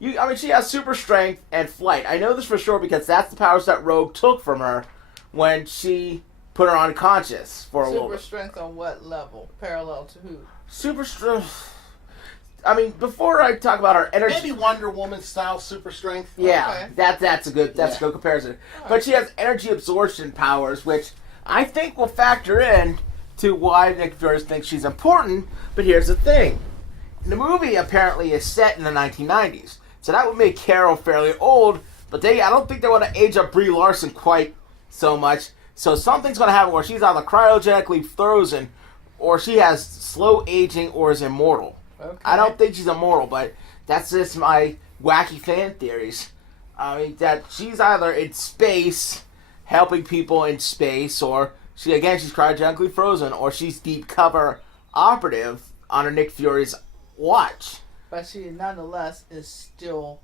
she has super strength and flight. I know this for sure because that's the powers that Rogue took from her when she put her unconscious for a little bit. Super strength on what level? Parallel to who? Super strength... before I talk about her energy... Maybe Wonder Woman style super strength. Yeah, okay. that's a good comparison. But she has energy absorption powers, which I think will factor in to why Nick Fury thinks she's important. But here's the thing. The movie apparently is set in the 1990s. So that would make Carol fairly old, but I don't think they want to age up Brie Larson quite so much. So something's going to happen where she's either cryogenically frozen, or she has slow aging, or is immortal. Okay. I don't think she's immortal, but that's just my wacky fan theories. That she's either in space, helping people in space, or she's cryogenically frozen, or she's deep cover operative under Nick Fury's watch. But she nonetheless is still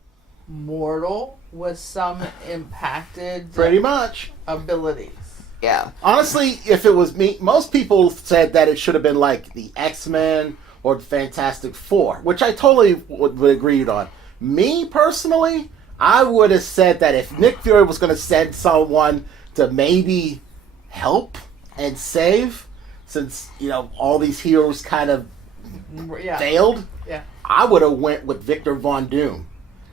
mortal with some impacted Pretty much. abilities. Yeah. Honestly, if it was me, most people said that it should have been like the X-Men or the Fantastic Four, which I totally would agree on. Me, personally, I would have said that if Nick Fury was going to send someone to maybe help and save, since, all these heroes kind of failed, Yeah. I would have went with Victor Von Doom.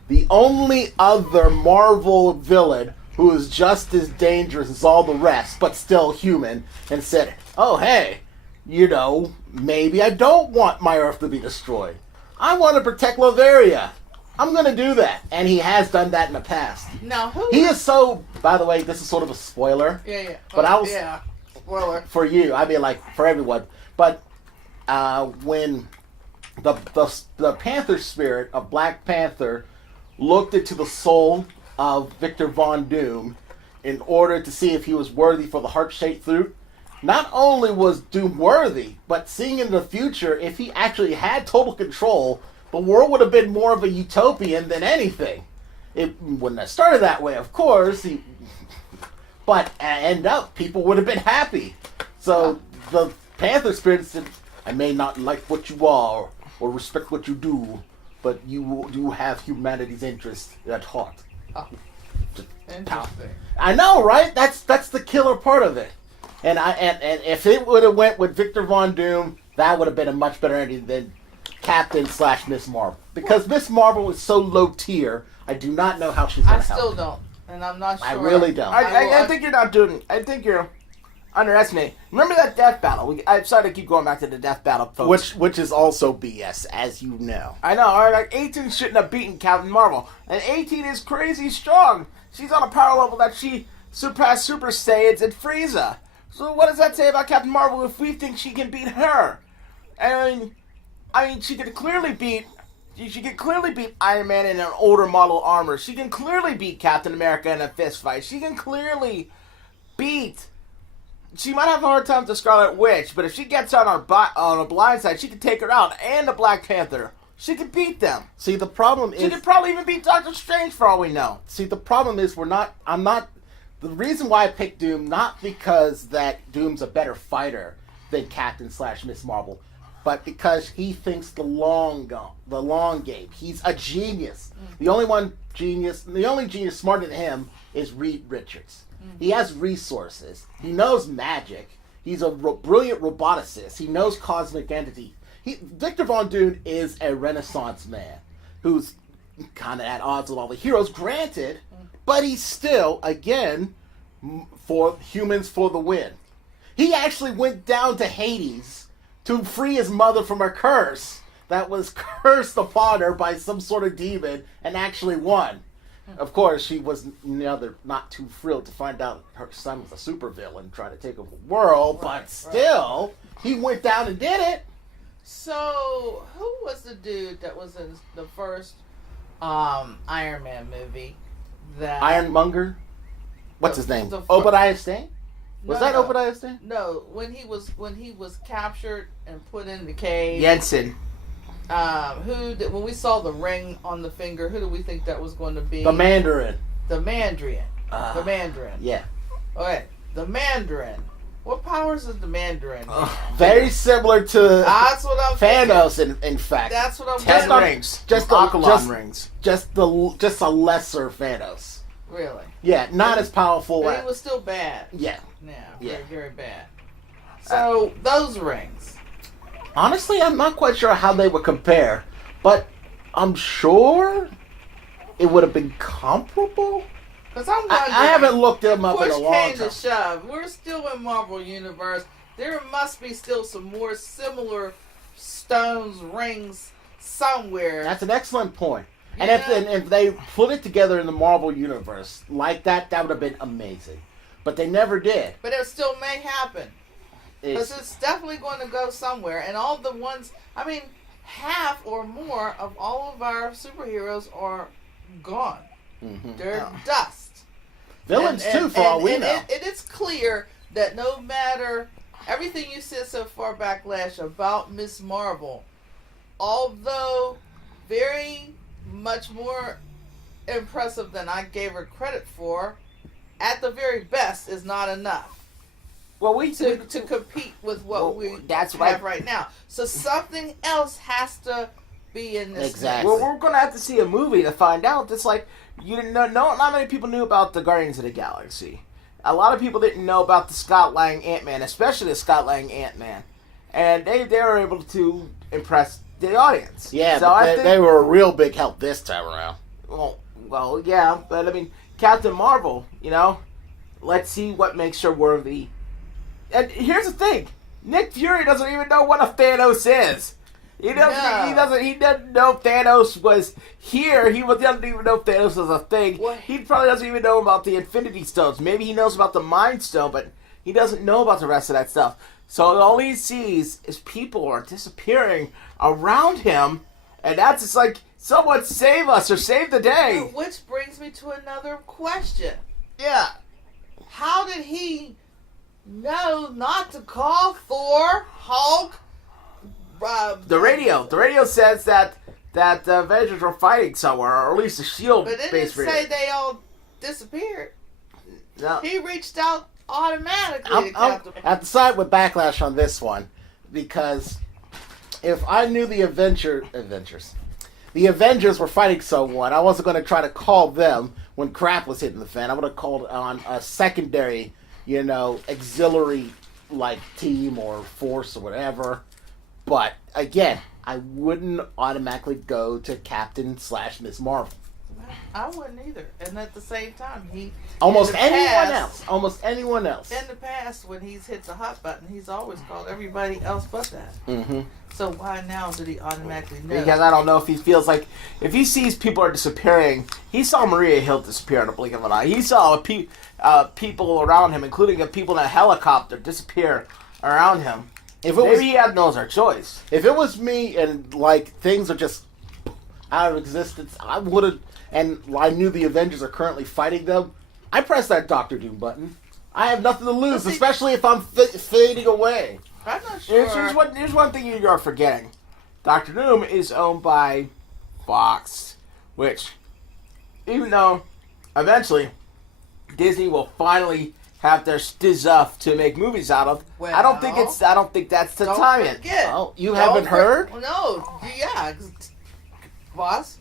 The only other Marvel villain who is just as dangerous as all the rest, but still human, and said, oh, hey, maybe I don't want my Earth to be destroyed. I want to protect Latveria. I'm going to do that. And he has done that in the past. Now, who... He is so... By the way, this is sort of a spoiler. Yeah. But Yeah. Spoiler. For you. For everyone. But when the Panther spirit of Black Panther looked into the soul of Victor Von Doom in order to see if he was worthy for the heart-shaped fruit, not only was Doom worthy, but seeing in the future, if he actually had total control, the world would have been more of a utopian than anything. It wouldn't have started that way, of course, but end up, people would have been happy. So the Panther spirit said, I may not like what you are or respect what you do, but you do have humanity's interest at heart. Oh. Interesting. I know, right? That's the killer part of it. And if it would have went with Victor Von Doom, that would have been a much better ending than Captain/Miss Marvel. Because Miss Marvel is so low tier, I do not know how she's going I to help. still don't. And I'm not sure. I really don't. I think you're not doing... I think you're underestimating. Remember that death battle? I decided to keep going back to the death battle, folks. Which is also BS, as you know. I know. Like 18 shouldn't have beaten Captain Marvel. And 18 is crazy strong. She's on a power level that she surpassed Super Saiyans and Frieza. So what does that say about Captain Marvel if we think she can beat her? I mean, she could clearly beat Iron Man in an older model armor. She can clearly beat Captain America in a fist fight. She can clearly beat... She might have a hard time with the Scarlet Witch, but if she gets on a blind side, she can take her out. And the Black Panther. She can beat them. See, the problem is... She could probably even beat Doctor Strange for all we know. See, the problem is the reason why I picked Doom, not because that Doom's a better fighter than Captain/Miss Marvel. but because he thinks the long game. He's a genius. The only genius smarter than him is Reed Richards. He has resources. He knows magic. He's a brilliant roboticist. He knows cosmic entity. Victor Von Doom is a Renaissance man who's kind of at odds with all the heroes, granted, but he's still, again, for humans for the win. He actually went down to Hades to free his mother from a curse that was cursed upon her by some sort of demon and actually won. Of course, she was not too thrilled to find out her son was a supervillain trying to take over the world, but still, he went down and did it. So, who was the dude that was in the first Iron Man movie? Ironmonger? What's his name? Obadiah Stane? Was that Obadiah Stane? No, when he was captured and put in the cave. Jensen. When we saw the ring on the finger, who do we think that was going to be? The Mandarin. The Mandarin. The Mandarin. Yeah. Okay, the Mandarin. What powers does the Mandarin have? Very similar to That's what I'm Thanos, thinking. in fact. That's what I'm Ten thinking. rings. Just Aqualon rings. Just a lesser Thanos. Really? Yeah, not as powerful. But he was still bad. Yeah. Yeah, very, very bad. So, those rings. Honestly, I'm not quite sure how they would compare, but I'm sure it would have been comparable. Because I'm I haven't looked them up in a push long came time. to shove. We're still in Marvel Universe. There must be still some more similar stones, rings somewhere. That's an excellent point. And Yeah. if they put it together in the Marvel Universe like that would have been amazing. But they never did. But it still may happen. Because it's definitely going to go somewhere. And all the ones, half or more of all of our superheroes are gone. Mm-hmm. They're dust. Villains too, for all we know. It is clear that no matter everything you said so far, Backlash, about Miss Marvel, although very much more impressive than I gave her credit for, at the very best is not enough. Well, to compete with what we have right now. So something else has to be in this. Exactly. Well, we're going to have to see a movie to find out. It's like, not many people knew about the Guardians of the Galaxy. A lot of people didn't know about the Scott Lang Ant-Man, especially the Scott Lang Ant-Man. And they were able to impress the audience. Yeah, so but I think they were a real big help this time around. Well, yeah, but Captain Marvel, let's see what makes her worthy. And here's the thing: Nick Fury doesn't even know what a Thanos is. He doesn't know Thanos was here. He doesn't even know Thanos was a thing. What? He probably doesn't even know about the Infinity Stones. Maybe he knows about the Mind Stone, but he doesn't know about the rest of that stuff. So all he sees is people are disappearing around him, and that's just like, someone save us or save the day. Which brings me to another question. Yeah. How did he know not to call Thor, Hulk? The radio says that the Avengers were fighting somewhere, or at least the Shield But it base. didn't say they all disappeared. No. He reached out automatically to Captain. I have to side with Backlash on this one, because if I knew the Avengers were fighting someone, I wasn't going to try to call them when crap was hitting the fan. I would have called on a secondary, auxiliary like team or force or whatever. But again, I wouldn't automatically go to Captain/Miss Marvel. I wouldn't either. And at the same time, Almost anyone else. In the past, when he's hit the hot button, he's always called everybody else but that. Mm-hmm. So why now did he automatically know? Because I don't know if he feels like, if he sees people are disappearing, he saw Maria Hill disappear in a blink of an eye. He saw people around him, including people in a helicopter, disappear around him. Maybe he had no other choice. If it was me and things are just out of existence, I would have. And I knew the Avengers are currently fighting them. I press that Doctor Doom button. I have nothing to lose, especially if I'm fading away. I'm not sure. Here's one thing you're forgetting. Doctor Doom is owned by Fox, which, even though eventually Disney will finally have their stuff to make movies out of. Well, I don't think that's the time yet. Forget. Oh, you haven't heard? No. Yeah. Boss.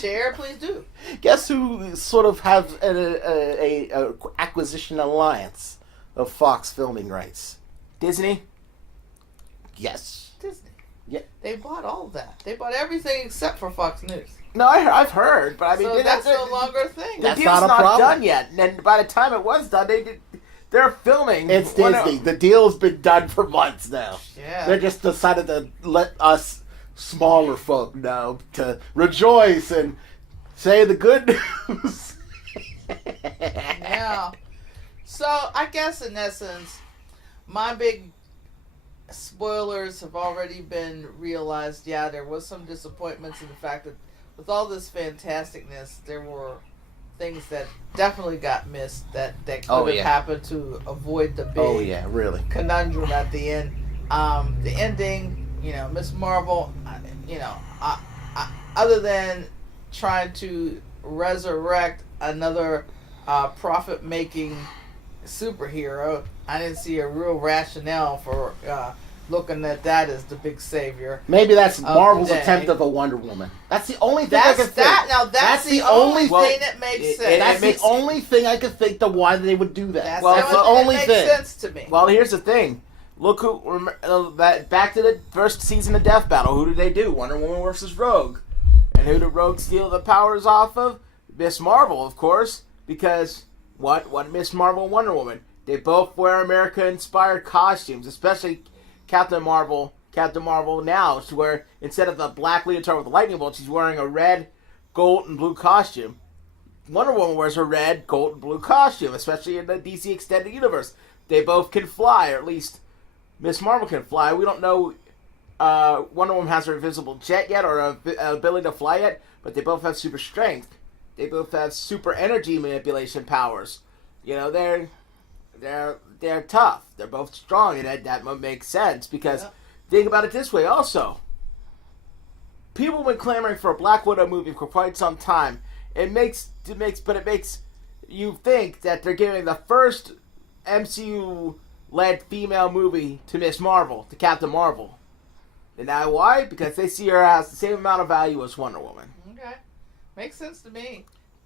Share, please do. Guess who sort of has a acquisition alliance of Fox filming rights? Disney? Yes. Disney. Yeah. They bought all of that. They bought everything except for Fox News. No, I've heard, but I mean, So that's no longer a thing. the That's deal's not a not problem. done yet. And by the time it was done, they're filming. It's Disney. The deal's been done for months now. Yeah. They just decided to let us smaller folk know to rejoice and say the good news. Yeah. So I guess in essence, my big spoilers have already been realized. Yeah, there was some disappointments in the fact that with all this fantasticness, there were things that definitely got missed that could have happened to avoid the big really. conundrum at the end. The ending, Miss Marvel, other than trying to resurrect another profit-making superhero, I didn't see a real rationale for looking at that as the big savior. Maybe that's Marvel's day. attempt of a Wonder Woman. That's the only thing I can think. That's the only well, thing that makes sense. That's the only thing I could think to why they would do that. That's the only thing that makes sense to me. Well, here's the thing. Look back to the first season of Death Battle. Who did they do? Wonder Woman versus Rogue. And who did Rogue steal the powers off of? Miss Marvel, of course. Because what Miss Marvel and Wonder Woman? They both wear America-inspired costumes, especially Captain Marvel now, where instead of the black leotard with the lightning bolt, she's wearing a red, gold, and blue costume. Wonder Woman wears a red, gold, and blue costume, especially in the DC Extended Universe. They both can fly, or at least Miss Marvel can fly. We don't know Wonder Woman has her invisible jet yet, or an ability to fly yet, but they both have super strength. They both have super energy manipulation powers. They're tough. They're both strong, and that makes sense because think about it this way. Also, people have been clamoring for a Black Widow movie for quite some time. It makes you think that they're giving the first MCU-led female movie to Miss Marvel, to Captain Marvel. And now why? Because they see her as the same amount of value as Wonder Woman. Okay, makes sense to me.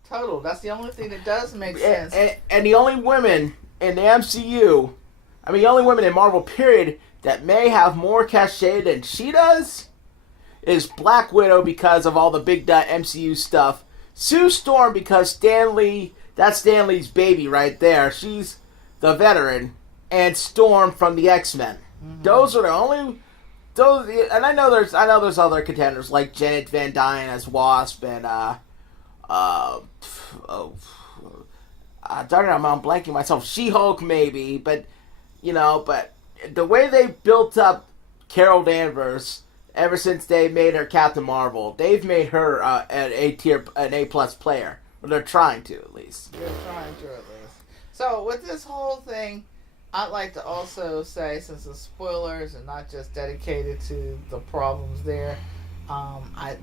Total. That's the only thing that does make sense. And the only women in the MCU, the only women in Marvel, period, that may have more cachet than she does is Black Widow because of all the big MCU stuff. Sue Storm because that's Stan Lee's baby right there. She's the veteran. And Storm from the X-Men. Mm-hmm. Those are the only... and I know there's other contenders like Janet Van Dyne as Wasp and I'm blanking myself. She-Hulk maybe, but the way they built up Carol Danvers ever since they made her Captain Marvel, they've made her an A+ player. Or they're trying to at least. They're trying to at least. So with this whole thing, I'd like to also say, since it's spoilers and not just dedicated to the problems there,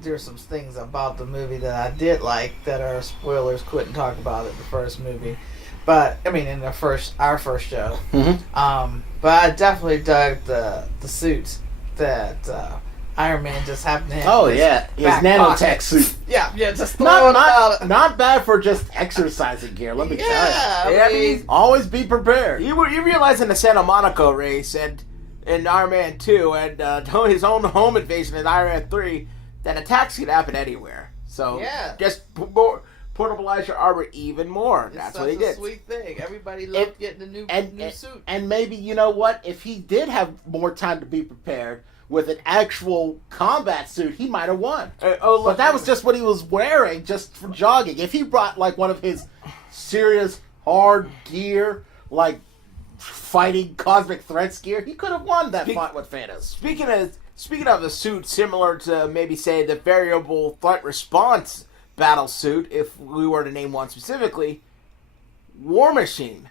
there's some things about the movie that I did like that are spoilers. Couldn't talk about it in the first movie, but in our first show. Mm-hmm. But I definitely dug the suits that Iron Man just happened to have. Oh yeah, his nanotech suit. Yeah, just not bad for just exercising gear. Let me tell you. Always be prepared. You realize in the Santa Monica race and in Iron Man 2 and his own home invasion in Iron Man 3 that attacks can happen anywhere. So just portabilize your armor even more. That's what he did. It's a sweet thing. Everybody loved getting a new suit. And maybe, you know what? If he did have more time to be prepared with an actual combat suit, he might have won. But that was just what he was wearing just for jogging. If he brought like one of his serious hard gear, like fighting cosmic threats gear, he could have won that fight with Thanos. Speaking of a suit similar to maybe say the variable threat response battle suit, if we were to name one specifically, War Machine.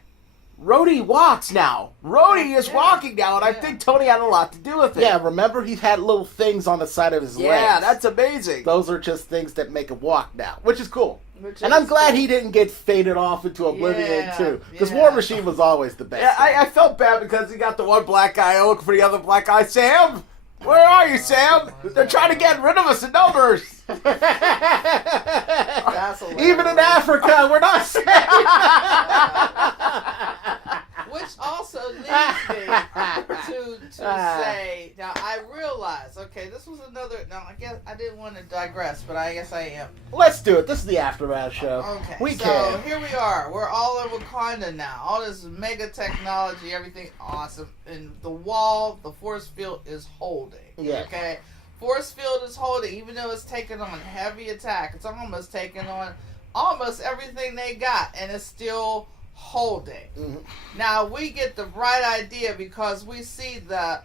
Rhodey walks now. Rhodey is walking now, and I think Tony had a lot to do with it. Yeah, remember he had little things on the side of his legs. Yeah, that's amazing. Those are just things that make him walk now, which is cool. And I'm glad he didn't get faded off into oblivion, too. Because War Machine was always the best. Yeah, I felt bad because he got the one black guy looking for the other black guy. Sam! Where are you, Sam? They're trying to get rid of us in numbers. Even in Africa, we're not safe. Which also leads me to say, now I realize, okay, this was another, now I guess I didn't want to digress, but I guess I am. Let's do it. This is the Aftermath show. Okay, We so can. here we are. We're all in Wakanda now. All this mega technology, everything awesome. And the wall, the force field is holding. Yeah. Okay? Force field is holding, even though it's taking on heavy attack. It's almost taking on almost everything they got, and it's still holding. Mm-hmm. Now, we get the right idea because we see the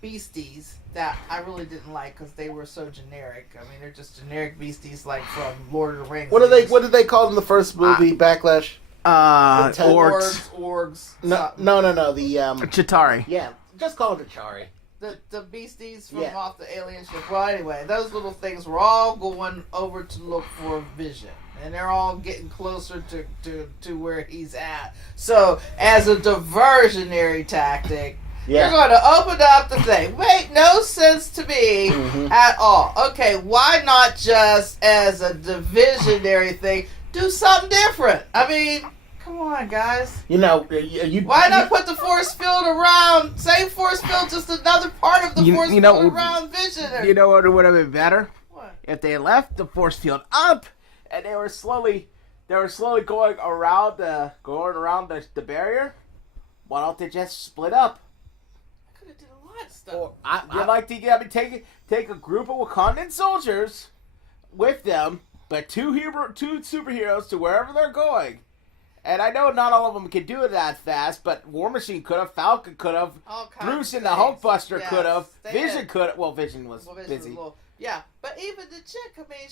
beasties that I really didn't like because they were so generic. I mean, they're just generic beasties like from Lord of the Rings. What did they call them in the first movie, Backlash? Orgs. No. The Chitauri. Yeah, just call it Chitauri. The beasties from off the alien ship. Well, anyway, those little things were all going over to look for Vision. And they're all getting closer to where he's at. So, as a diversionary tactic, you're going to open up the thing. Make no sense to me at all. Okay, why not just as a divisionary thing, do something different? I mean, come on, guys. Why not put the force field around? Same force field, just another part of the force field around Vision. You know what would have been better? What? If they left the force field up, and they were slowly going around the barrier. Why don't they just split up? I could have did a lot of stuff. Take a group of Wakandan soldiers with them, but two superheroes to wherever they're going. And I know not all of them can do it that fast, but War Machine could have, Falcon could have, Bruce and the Hulkbuster could have, Vision could have. Well, Vision was busy. Yeah, but even the chick, I mean,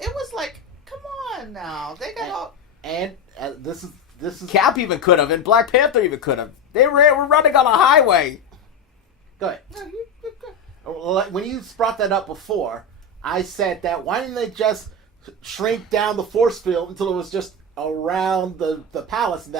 it was like, come on now, they got all. And this is Cap even could have, and Black Panther even could have. They were running on a highway. Go ahead. When you brought that up before, I said that why didn't they just shrink down the force field until it was just around the palace, and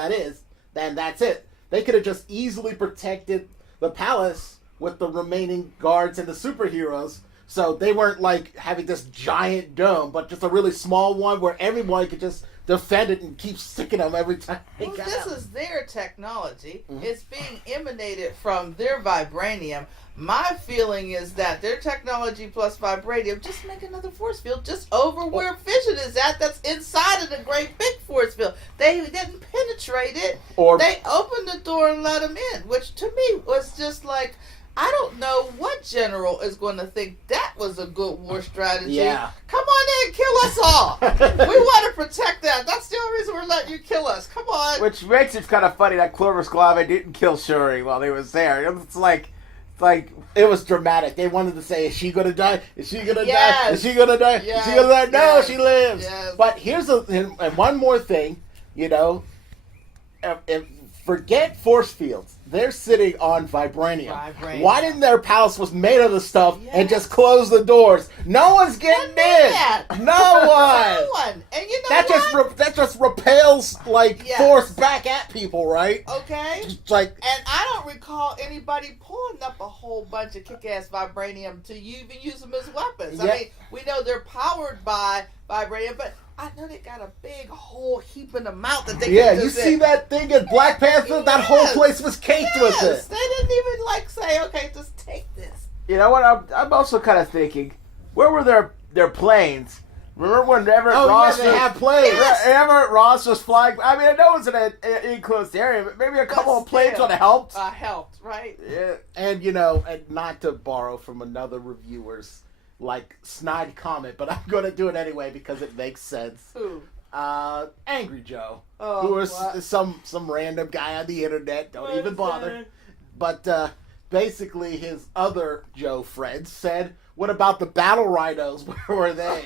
that's it. They could have just easily protected the palace with the remaining guards and the superheroes, so they weren't like having this giant dome, but just a really small one where everyone could just defend it and keep sticking them every time they got This is their technology. It's being emanated from their vibranium. My feeling is that their technology plus vibranium just make another force field just over where Vision is at. That's inside of the great big force field. They didn't penetrate it. They opened the door and let him in, which to me was just like, I don't know what general is going to think that was a good war strategy. Yeah. Come on in, kill us all. We want to protect that. That's the only reason we're letting you kill us. Come on. Which makes it kind of funny that Clover Squad didn't kill Shuri while he was there. It's like it was dramatic. They wanted to say, "Is she gonna die? Is she gonna Yes. die? Is she gonna die? Yes. Is she gonna die? No, Yes. she lives." Yes. But here's one more thing. Forget force fields. They're sitting on vibranium. Why didn't their palace was made of the stuff and just close the doors? No one's getting in. No one. No one. And you know that just repels force back at people, right? Okay. And I don't recall anybody pulling up a whole bunch of kick-ass vibranium to even use them as weapons. Yeah. I mean, we know they're powered by vibranium, but I know they got a big whole heaping amount that they can you see that thing in Black Panther? That whole place was caked with it. They didn't even say, okay, just take this. You know what? I'm also kind of thinking, where were their planes? Remember when Everett Ross? They had planes. Everett Ross was flying. I mean, I know it was in an enclosed area, but maybe a couple of planes would have helped. Helped, right? Yeah. And and not to borrow from another reviewer's snide comment, but I'm going to do it anyway because it makes sense. Who? Angry Joe, who was some random guy on the internet. Don't even bother. But basically, his other Joe friends said, what about the battle rhinos? Where were they?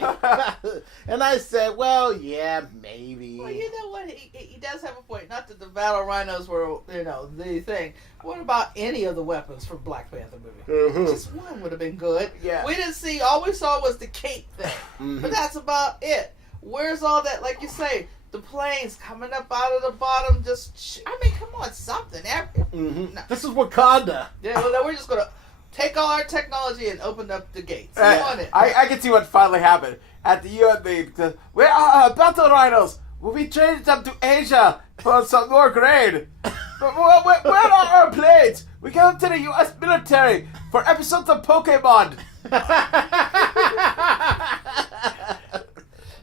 And I said, well, yeah, maybe. Well, you know what? He does have a point. Not that the battle rhinos were, the thing. What about any of the weapons from Black Panther movie? Mm-hmm. Just one would have been good. Yeah. We didn't see. All we saw was the cape thing. Mm-hmm. But that's about it. Where's all that? Like you say, the planes coming up out of the bottom. Come on, something. Mm-hmm. No. This is Wakanda. Yeah, well, then we're just gonna take all our technology and open up the gates. You want it? I can see what finally happened at the UN. Where are battle rhinos? Will we trade them to Asia for some more grain? But where are our planes? We go to the U.S. military for episodes of Pokemon.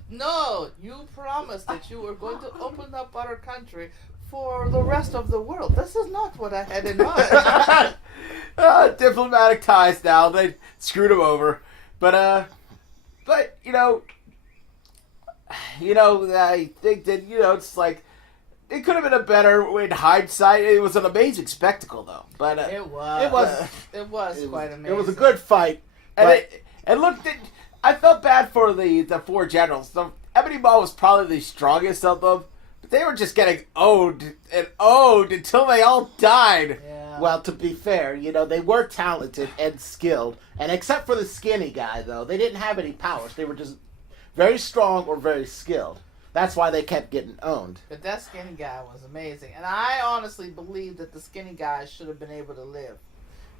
No, you promised that you were going to open up our country for the rest of the world. This is not what I had in mind. Diplomatic ties now. They screwed him over. But I think that, it's like, it could have been a better, in hindsight, it was an amazing spectacle, though. But It was quite amazing. It was a good fight. And I felt bad for the four generals. Ebony Maw was probably the strongest of them, but they were just getting owned until they all died. Yeah. Well, to be fair, they were talented and skilled, and except for the skinny guy, though, they didn't have any powers. They were just very strong or very skilled. That's why they kept getting owned. But that skinny guy was amazing. And I honestly believe that the skinny guy should have been able to live.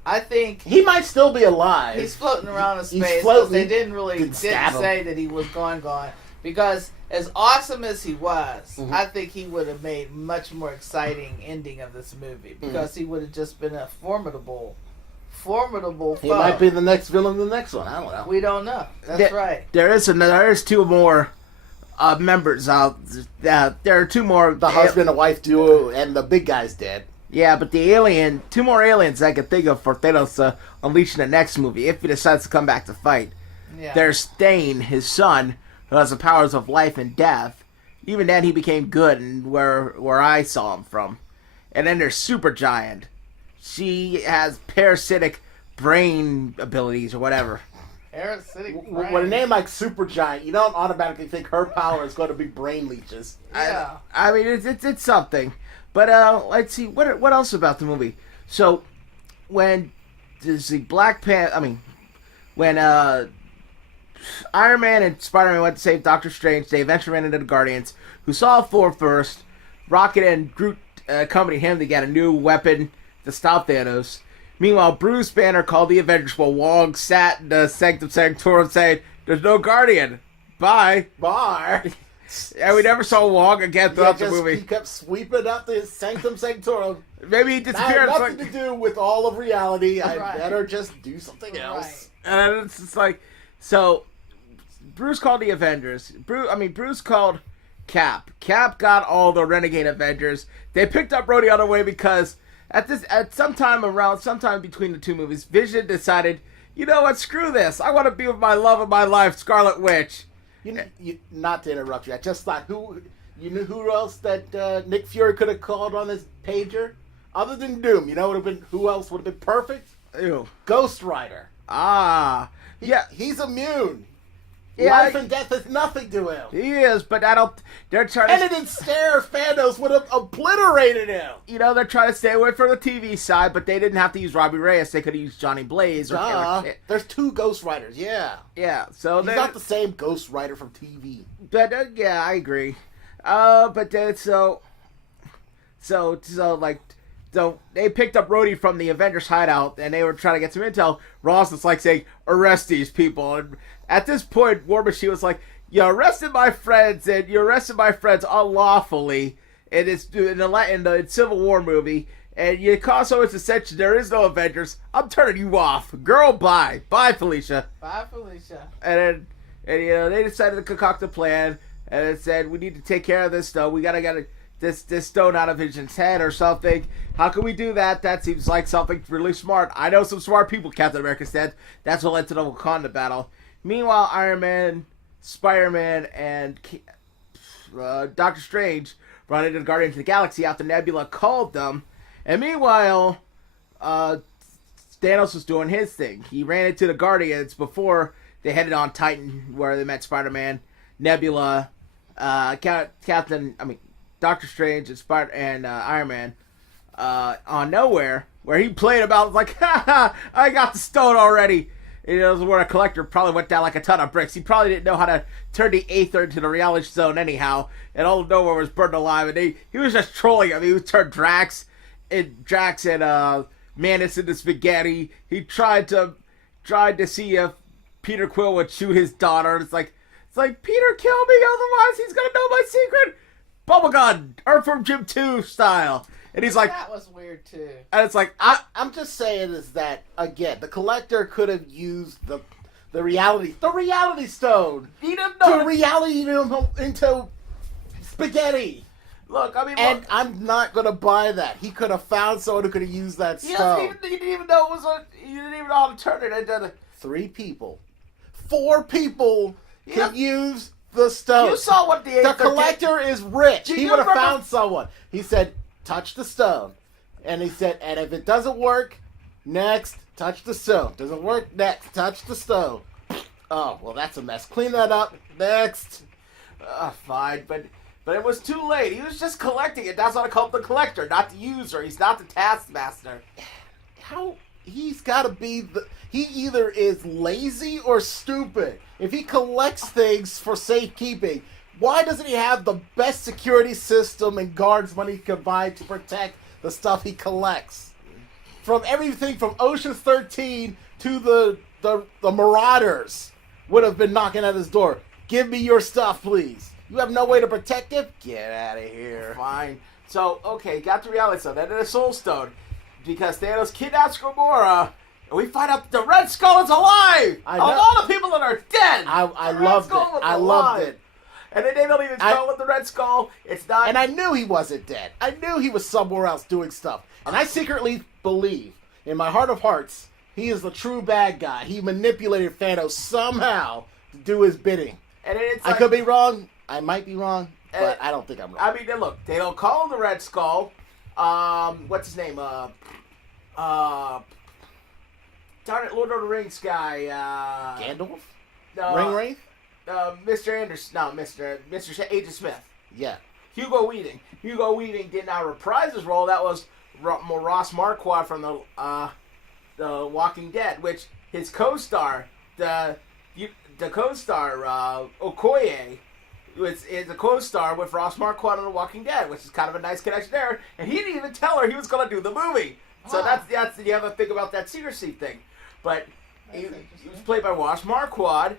I think He might still be alive. he's floating around in He's space. floating. They didn't stab him. say that he was gone. Because as awesome as he was, Mhm. I think he would have made much more exciting ending of this movie. Because he would have just been a formidable foe. He might be the next villain in the next one. I don't know. We don't know. That's right. There is two more members out. There are two more. The husband and wife duo, and the big guy's dead. Yeah, but two more aliens I could think of for Thanos to unleash in the next movie if he decides to come back to fight. Yeah. There's Stain, his son, who has the powers of life and death. Even then, he became good, and where I saw him from. And then there's Supergiant. She has parasitic brain abilities or whatever. Parasitic With a brain. name like Supergiant, you don't automatically think her power is going to be brain leeches. Yeah. I mean, it's something. But let's see, what else about the movie? So, when when Iron Man and Spider-Man went to save Doctor Strange, they eventually ran into the Guardians, who saw Thor first. Rocket and Groot accompanied him to get a new weapon to stop Thanos. Meanwhile, Bruce Banner called the Avengers while Wong sat in the Sanctum Sanctorum saying, "There's no Guardian. Bye." Bar. And we never saw Wong again throughout the movie. He kept sweeping up the Sanctum Sanctorum. Maybe he That disappeared. had nothing to do with all of reality. I Right. better just do something else. And it's just like, so Bruce called the Avengers. Bruce called Cap. Cap got all the Renegade Avengers. They picked up Rhodey on the way because sometime between the two movies, Vision decided, you know what, screw this. I want to be with my love of my life, Scarlet Witch. Not to interrupt you, I just thought who else that Nick Fury could have called on this pager other than Doom? Who else would have been perfect? Ew. Ghost Rider. Ah. Yeah. He's immune. Yeah, Life and death is nothing to him. He is, but they're trying And to... it didn't stare Thanos would have obliterated him. they're trying to stay away from the TV side, but they didn't have to use Robbie Reyes. They could have used Johnny Blaze or Taylor Kit. There's two Ghost Riders, yeah. Yeah, so He's not the same Ghost Rider from TV. But yeah, I agree. But then so they picked up Rhodey from the Avengers hideout, and they were trying to get some intel. Ross was like saying, "Arrest these people." And at this point, War Machine was like, "You arrested my friends, and you arrested my friends unlawfully in the Civil War movie, and you cause so much attention. There is no Avengers. I'm turning you off, girl. Bye, Felicia." Bye, Felicia. And they decided to concoct a plan, and it said, "We need to take care of this stone. We gotta get this stone out of Vision's head or something. How can we do that? That seems like something really smart. I know some smart people," Captain America said. That's what led to the Wakanda battle. Meanwhile, Iron Man, Spider-Man, and Doctor Strange run into the Guardians of the Galaxy after Nebula called them. And meanwhile, Thanos was doing his thing. He ran into the Guardians before they headed on Titan, where they met Spider-Man, Nebula, Doctor Strange, and Iron Man on Nowhere, where he played about like, ha ha, I got the stone already. You know, where a collector probably went down like a ton of bricks. He probably didn't know how to turn the Aether into the reality stone anyhow, and all of Nowhere was burned alive, and he was just trolling him. He would turn Drax and Mantis into spaghetti. He tried to see if Peter Quill would shoot his daughter. It's like Peter, kill me, otherwise he's gonna know my secret. Bubblegum, Earthworm Jim 2 style. And he's like, that was weird too. And it's like, I'm just saying is that again, the collector could have used the reality stone he didn't know to reality into spaghetti. Look, and I'm not gonna buy that. He could have found someone who could have used that stone. He didn't even know he didn't even know how to turn it into 3 people, 4 people can use the stone. You saw what the collector is rich. He would have remember- found someone. He said, touch the stone. And he said, and if it doesn't work, next, touch the stone. Doesn't work, next, touch the stone. Oh, well, that's a mess. Clean that up. Next. Fine, but it was too late. He was just collecting it. That's what I call him, the collector, not the user. He's not the taskmaster. How? He's got to be he either is lazy or stupid. If he collects things for safekeeping, why doesn't he have the best security system and guards money combined to protect the stuff he collects? From everything from Ocean's 13 to the Marauders would have been knocking at his door. Give me your stuff, please. You have no way to protect it? Get out of here. Fine. So, okay, got the reality stone. Then the Soul Stone. Because Thanos kidnaps Gamora, and we find out that the Red Skull is alive! Of all the people that are dead! I loved it. I loved it. And then they don't even spell with the Red Skull. It's not... And I knew he wasn't dead. I knew he was somewhere else doing stuff. And I secretly believe, in my heart of hearts, he is the true bad guy. He manipulated Thanos somehow to do his bidding. And it's I could be wrong. I might be wrong. But I don't think I'm wrong. I mean, look, they don't call him the Red Skull. What's his name? Darn it, Lord of the Rings guy. Gandalf? Ringwraith? Mr. Anderson. No, Mr. Agent Smith. Yeah. Hugo Weaving. Hugo Weaving did not reprise his role. That was Ross Marquardt from the Walking Dead, which his co-star, Okoye, is a co-star with Ross Marquardt on The Walking Dead, which is kind of a nice connection there. And he didn't even tell her he was going to do the movie. So that's the other thing about that secrecy thing. But he was played by Ross Marquardt.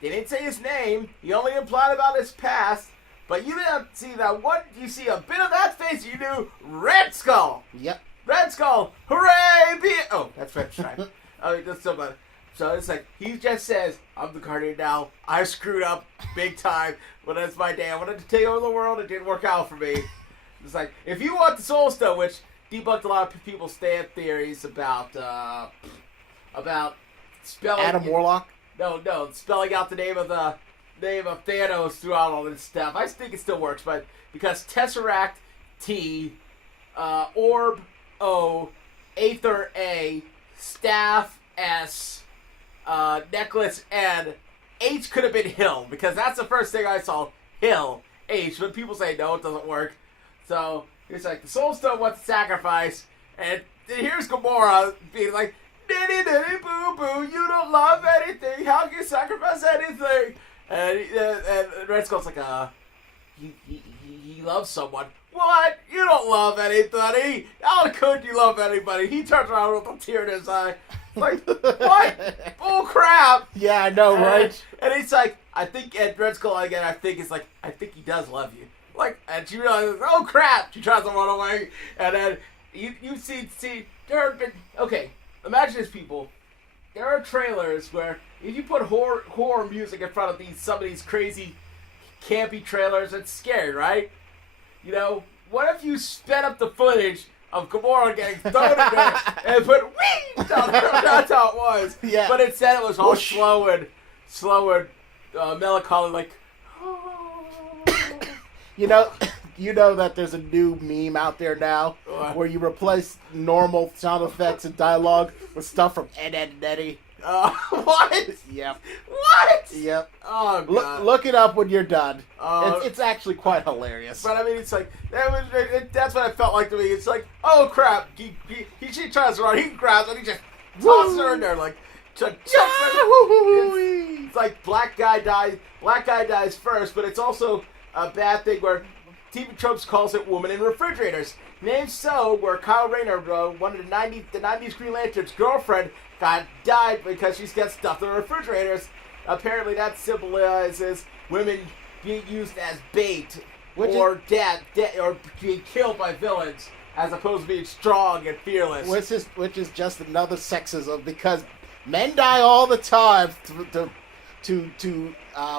They didn't say his name. He only implied about his past. But you didn't see that one. You see a bit of that face. You knew Red Skull. Yep. Red Skull. Hooray! Oh, that's French time. That's so bad. So it's like, he just says, I'm the Guardian now. I screwed up big time. But that's my day. I wanted to take over the world. It didn't work out for me. It's like, if you want the Soul Stone, which debunked a lot of people's stand theories about spelling... Adam Warlock? No, spelling out the name of Thanos throughout all this stuff. I think it still works, but because Tesseract T, Orb O, Aether A, Staff S, Necklace N, H could have been Hill, because that's the first thing I saw. Hill, H, but people say no, it doesn't work. So it's like the Soul Stone wants to sacrifice, and here's Gamora being like, "Diddy diddy boo boo, you don't love anything. How can you sacrifice anything?" And Red Skull's like, he loves someone. What? You don't love anybody. How could you love anybody? He turns around with a tear in his eye. Like, what? Bull crap. Yeah, I know, right? And he's like, I think, and Red Skull again, I think he does love you. Like, and she realizes, oh crap. She tries to run away. And then you see, there have been, okay, imagine this, people. There are trailers where if you put horror music in front of some of these crazy campy trailers, it's scary, right? You know, what if you sped up the footage of Gamora getting thrown in there and put wing down there? That's how it was. Yeah. But instead it was all slow and melancholy, like. You know, you know that there's a new meme out there now where you replace normal sound effects and dialogue with stuff from Ed, Edd n Eddy. What? Yep. What? Yep. Oh, God. Look it up when you're done. It's actually quite hilarious. But I mean, it's like that's what it felt like to me. It's like, oh crap, she tries to run, he grabs and he just tosses her in there like, it's like black guy dies first, but it's also a bad thing where TV Tropes calls it woman in refrigerators. Named so, where Kyle Rayner, one of the 90s Green Lantern's girlfriend, died because she's got stuffed in refrigerators. Apparently that symbolizes women being used as bait or being killed by villains as opposed to being strong and fearless. Which is just another sexism because men die all the time to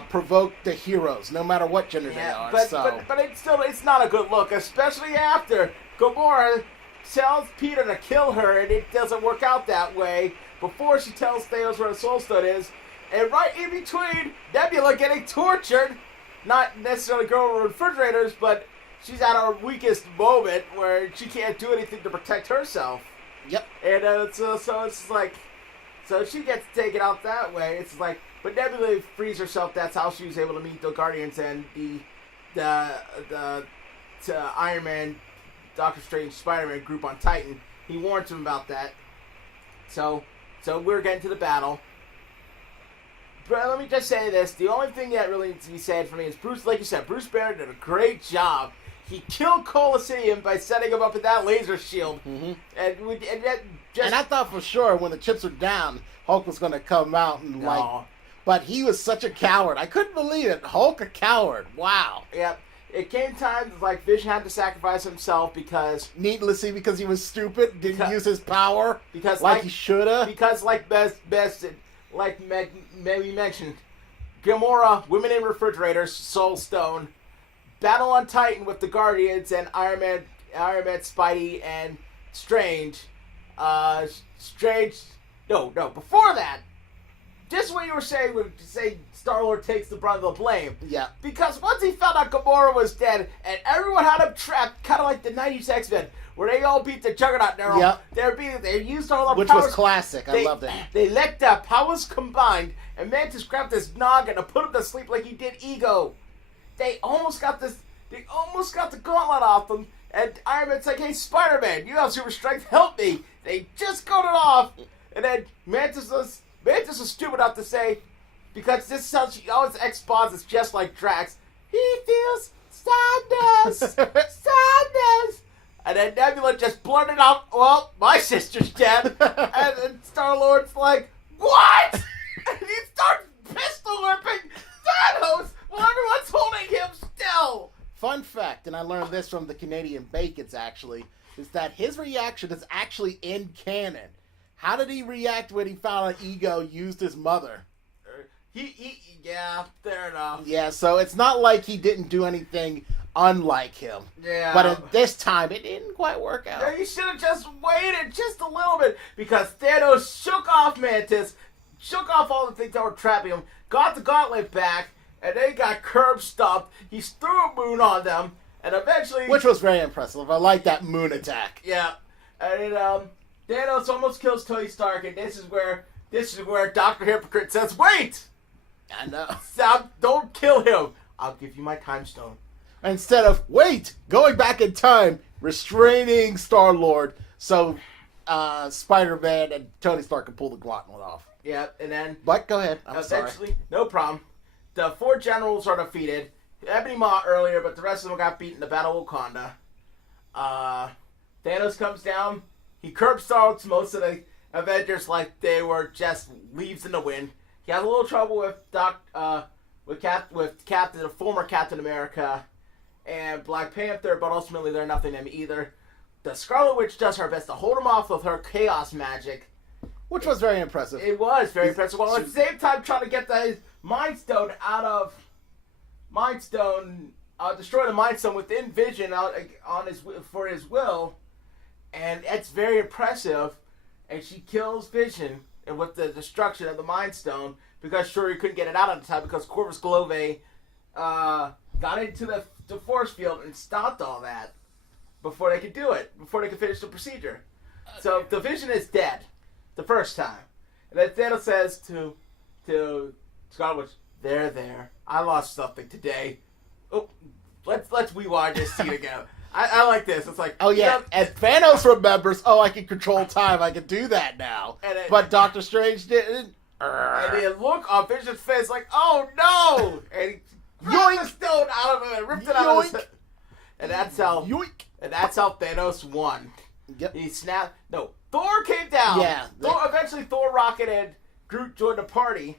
provoke the heroes, no matter what gender they are. But it's not a good look, especially after Gamora tells Peter to kill her, and it doesn't work out that way. Before she tells Thanos where the Soul Stone is, and right in between Nebula getting tortured, not necessarily girl in refrigerators, but she's at her weakest moment where she can't do anything to protect herself. Yep. And so it's like, so she gets taken out that way. It's like, but Nebula frees herself. That's how she was able to meet the Guardians and the Iron Man, Doctor Strange, Spider-Man group on Titan. He warns him about that. So we're getting to the battle. But let me just say this. The only thing that really needs to be said for me is Bruce, like you said, Bruce Banner did a great job. He killed Colosseum by setting him up with that laser shield. Mm-hmm. And I thought for sure when the chips were down, Hulk was going to come out and but he was such a coward. I couldn't believe it. Hulk a coward. Wow. Yep. It came time like Vision had to sacrifice himself because needlessly because he was stupid, didn't use his power because like he shoulda. Because like we mentioned, Gamora, women in refrigerators, Soul Stone, battle on Titan with the Guardians and Iron Man, Spidey, and Strange. Before that, this is what you were saying when you say Star-Lord takes the brunt of the blame. Yeah. Because once he found out Gamora was dead and everyone had him trapped, kind of like the 90s X-Men, where they all beat the Juggernaut. They used all their powers. Which was classic. I loved it. They let their powers combined, and Mantis grabbed his noggin and put him to sleep like he did Ego. They almost got the gauntlet off them, and Iron Man's like, hey, Spider-Man, you have super strength, help me. They just got it off, and then Mantis was stupid enough to say, because this is how she always exposits just like Drax, he feels sadness. And then Nebula just blurted out, well, my sister's dead. And then Star-Lord's like, what? And he starts pistol whipping Thanos while everyone's holding him still. Fun fact, and I learned this from the Canadian Bacons actually, is that his reaction is actually in canon. How did he react when he found out Ego used his mother? Yeah, fair enough. Yeah, so it's not like he didn't do anything unlike him. Yeah. But at this time, it didn't quite work out. Yeah, he should have just waited just a little bit because Thanos shook off Mantis, shook off all the things that were trapping him, got the Gauntlet back, and they got curb stomped. He threw a moon on them, and eventually... Which was very impressive. I like that moon attack. Yeah. And Thanos almost kills Tony Stark, and this is where Dr. Hypocrite says, wait! I know. Stop, don't kill him. I'll give you my time stone. Instead of, wait, going back in time, restraining Star-Lord so Spider-Man and Tony Stark can pull the gauntlet off. Yeah, and then... But go ahead, I'm sorry. No problem. The 4 generals are defeated. Ebony Maw earlier, but the rest of them got beaten in the Battle of Wakanda. Thanos comes down. He curb stomps most of the Avengers like they were just leaves in the wind. He had a little trouble with the former Captain America and Black Panther, but ultimately they're nothing to him either. The Scarlet Witch does her best to hold him off with her chaos magic. Which was very impressive. It was very impressive. While at the same time trying to get the Mind Stone destroy the Mind Stone within Vision for his will. And it's very impressive. And she kills Vision and with the destruction of the Mind Stone because Shuri couldn't get it out at the time because Corvus Glaive got into the force field and stopped all that before they could do it, before they could finish the procedure. So the Vision is dead the first time. And then Thanos says to Scarlet Witch, there. I lost something today. Oh, let's rewind this scene again. I like this. It's like, oh yeah, and Thanos remembers. Oh, I can control time. I can do that now. But Doctor Strange didn't. And the look on Vision's face, like, oh no! And he ripped the stone out of him and ripped it out of his head. And that's how. Yoink. And that's how Thanos won. Yep. He snapped. No, Thor came down. Yeah. Eventually, Thor, Rocket, and Groot joined a party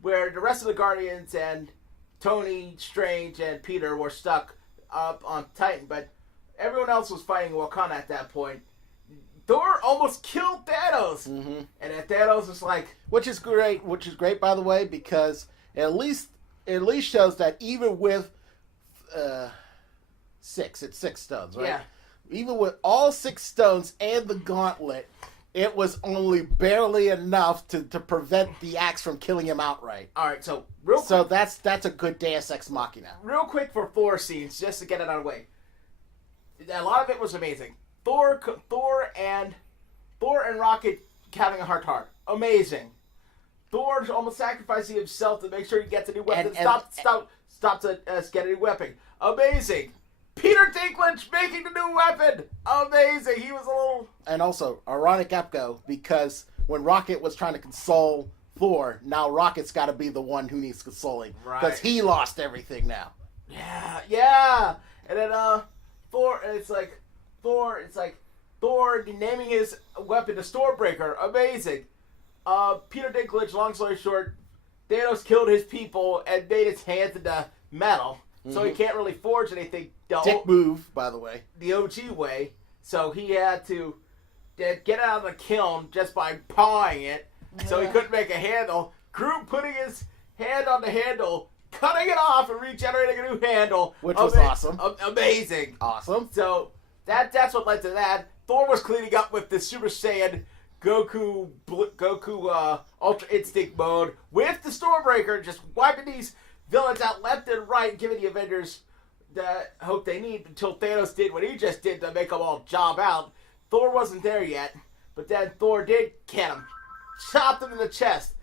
where the rest of the Guardians and Tony, Strange, and Peter were stuck up on Titan, but everyone else was fighting Wakanda at that point. Thor almost killed Thanos, and then Thanos was like, which is great, by the way, because at least shows that even with it's 6 stones, right? Yeah. Even with all 6 stones and the gauntlet, it was only barely enough to prevent the axe from killing him outright. All right, so that's a good Deus Ex Machina. Real quick for Thor scenes, just to get it out of the way. A lot of it was amazing. Thor and Rocket having a heart-to-heart. Amazing. Thor almost sacrificing himself to make sure he gets a new weapon. Stop to get a new weapon. Amazing. Peter Dinklage making the new weapon. Amazing. He was a little... And also, ironic Epco, because when Rocket was trying to console Thor, now Rocket's got to be the one who needs consoling. Right. Because he lost everything now. Yeah. And then Thor, and it's like Thor naming his weapon the Stormbreaker. Amazing. Peter Dinklage, long story short, Thanos killed his people and made his hands into metal. So he can't really forge anything. Dick move, by the way. The OG way. So he had to get it out of the kiln just by pawing it. So he couldn't make a handle. Groot putting his hand on the handle, cutting it off and regenerating a new handle. Which was awesome. Amazing. Awesome. So that's what led to that. Thor was cleaning up with the Super Saiyan Goku Ultra Instinct mode with the Stormbreaker, just wiping these villains out left and right, giving the Avengers the hope they need until Thanos did what he just did to make them all job out. Thor wasn't there yet, but then Thor did get him, chopped him in the chest,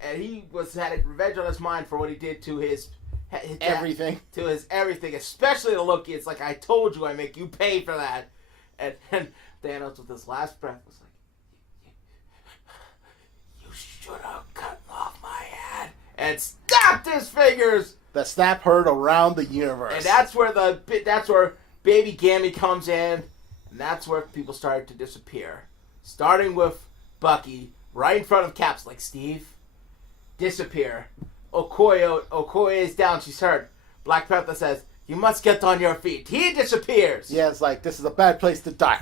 and he had revenge on his mind for what he did to his everything. To his everything, especially to Loki. It's like, I told you I make you pay for that. And Thanos with his last breath was like, you should have cut off my head. And snapped his fingers. The snap heard around the universe. And that's where Baby Gammy comes in. And that's where people started to disappear. Starting with Bucky, right in front of Cap's, like, Steve, disappear. Okoye is down, she's hurt. Black Panther says, you must get on your feet. He disappears. Yeah, it's like, this is a bad place to die.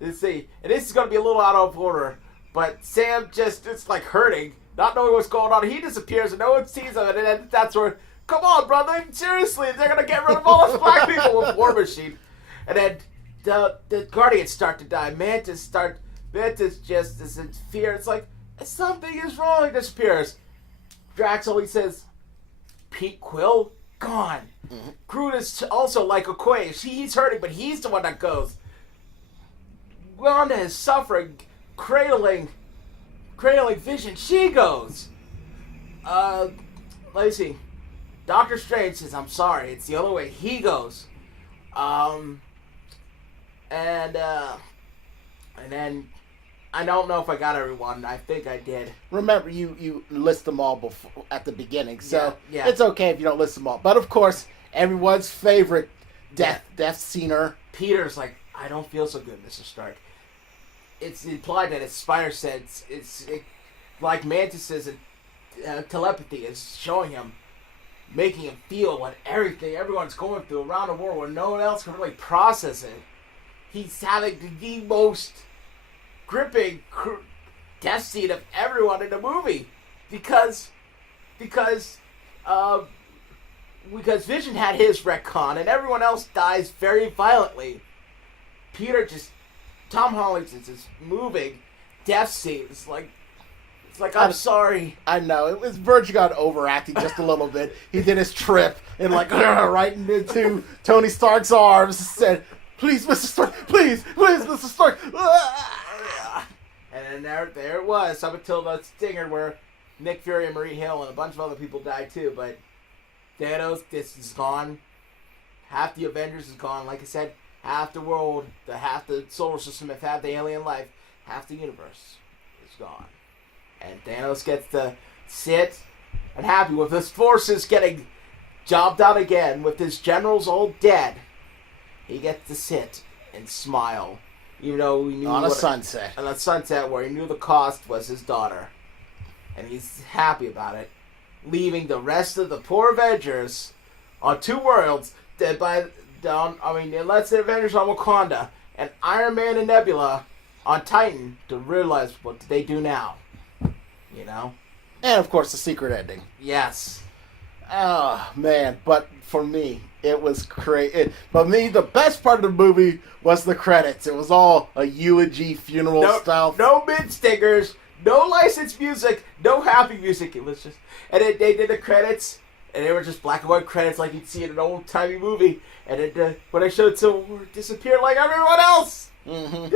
Let's see. And this is going to be a little out of order. But Sam it's like hurting, not knowing what's going on. He disappears and no one sees him. And then that's where, come on, brother. Seriously, they're going to get rid of all those black people with War Machine. And then the Guardians start to die. Mantis just is in fear. It's like, something is wrong. He disappears. Drax only says, Pete Quill, gone. Mm-hmm. Groot is also like Okoye. He's hurting, but he's the one that goes. Wanda is suffering, cradling Vision. She goes. Let me see. Doctor Strange says, I'm sorry. It's the only way. He goes. And then I don't know if I got everyone. I think I did. Remember, you list them all before, at the beginning, so yeah. It's okay if you don't list them all. But of course, everyone's favorite death scener. Peter's like, I don't feel so good, Mr. Stark. It's implied that his spider sense, like Mantis's telepathy is showing him, making him feel what everyone's going through around the world where no one else can really process it. He's having the most gripping death scene of everyone in the movie because Vision had his retcon and everyone else dies very violently. Tom Holland's is moving death scenes like It's like, I'm sorry. I know. It was verging on overacting just a little bit. He did his trip and like right into Tony Stark's arms and said, please, Mr. Stark, please, Mr. Stark. And then there it was, up until the stinger where Nick Fury and Marie Hill and a bunch of other people died too. But Thanos, this is gone. Half the Avengers is gone. Like I said, half the world, half the solar system, half the alien life, half the universe is gone. And Thanos gets to sit and happy with his forces getting jobbed out again, with his generals all dead. He gets to sit and smile. Even though we knew on a sunset where he knew the cost was his daughter. And he's happy about it. Leaving the rest of the poor Avengers on two worlds, unless the Avengers on Wakanda, and Iron Man and Nebula on Titan, to realize what do they do now. You know? And of course the secret ending. Yes. Oh man, but for me, it was crazy. But me, the best part of the movie was the credits. It was all a eulogy funeral style. No mid-stingers, no licensed music, no happy music. It was just, and then they did the credits, and they were just black and white credits like you'd see in an old-timey movie. And then when I showed Civil War, it disappeared like everyone else. Mm-hmm.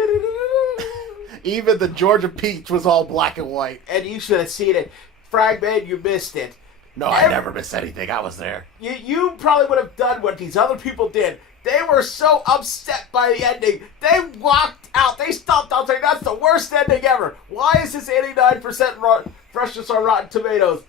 Even the Georgia Peach was all black and white. And you should have seen it. Fragman, you missed it. No, I never missed anything. I was there. You probably would have done what these other people did. They were so upset by the ending. They walked out. They stomped out saying, that's the worst ending ever. Why is this 89% freshness on Rotten Tomatoes?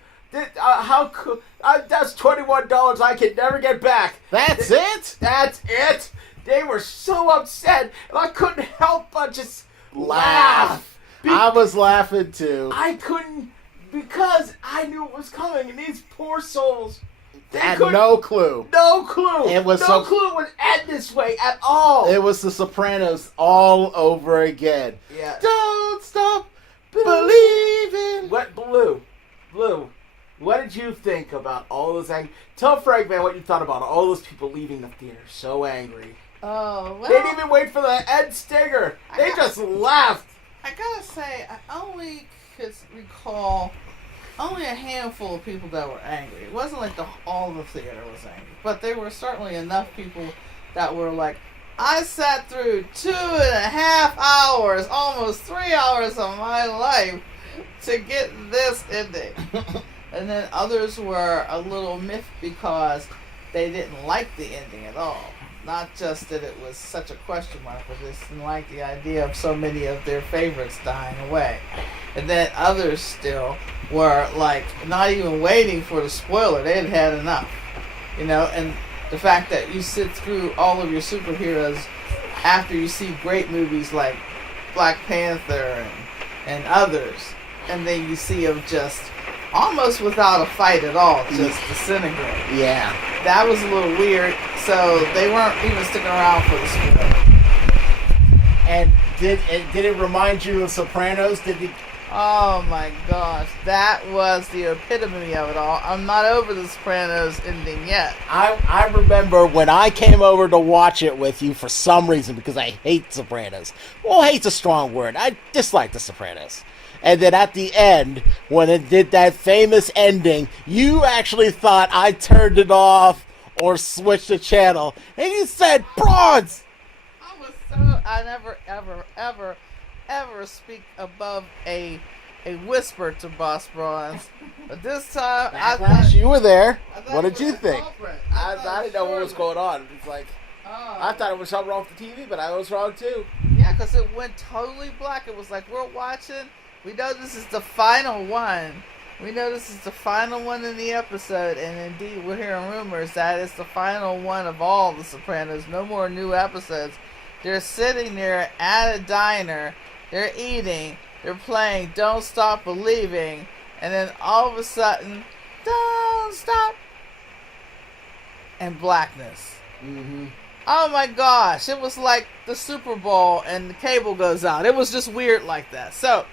How could... that's $21 I can never get back. That's it? That's it. They were so upset, and I couldn't help but just laugh. I was laughing too. I couldn't... Because I knew it was coming, and these poor souls, they had no clue. No clue. It was no clue it would end this way at all. It was The Sopranos all over again. Yeah. Don't stop believing. What, Blue? What did you think about all those Tell Frank, man, what you thought about all those people leaving the theater so angry. Oh, well. They didn't even wait for the end stinger. They just laughed. I gotta say, I only could recall only a handful of people that were angry. It wasn't like all the theater was angry, but there were certainly enough people that were like, I sat through 2.5 hours, almost 3 hours of my life to get this ending. And then others were a little miffed because they didn't like the ending at all. Not just that it was such a question mark, but they didn't like the idea of so many of their favorites dying away. And then others still were like not even waiting for the spoiler. They had enough. You know, and the fact that you sit through all of your superheroes after you see great movies like Black Panther and others, and then you see them just almost without a fight at all, just disintegrate. Yeah. That was a little weird, so they weren't even sticking around for the spoiler. And did it remind you of Sopranos? Oh my gosh, that was the epitome of it all. I'm not over the Sopranos ending yet. I remember when I came over to watch it with you for some reason, because I hate Sopranos. Well, hate's a strong word. I dislike the Sopranos. And then at the end, when it did that famous ending, you actually thought I turned it off or switched the channel. And you said, Bronze! I never, ever speak above a whisper to Boss Bronze. But this time, I thought... You were there. What did you think? I didn't know what was going on. It's like... I thought it was something wrong with the TV, but I was wrong too. Yeah, because it went totally black. It was like, we're watching... We know this is the final one. We know this is the final one in the episode, and indeed we're hearing rumors that it's the final one of all the Sopranos. No more new episodes. They're sitting there at a diner. They're eating. They're playing Don't Stop Believing. And then all of a sudden, don't stop. And blackness. Mm-hmm. Oh my gosh. It was like the Super Bowl and the cable goes out. It was just weird like that. So...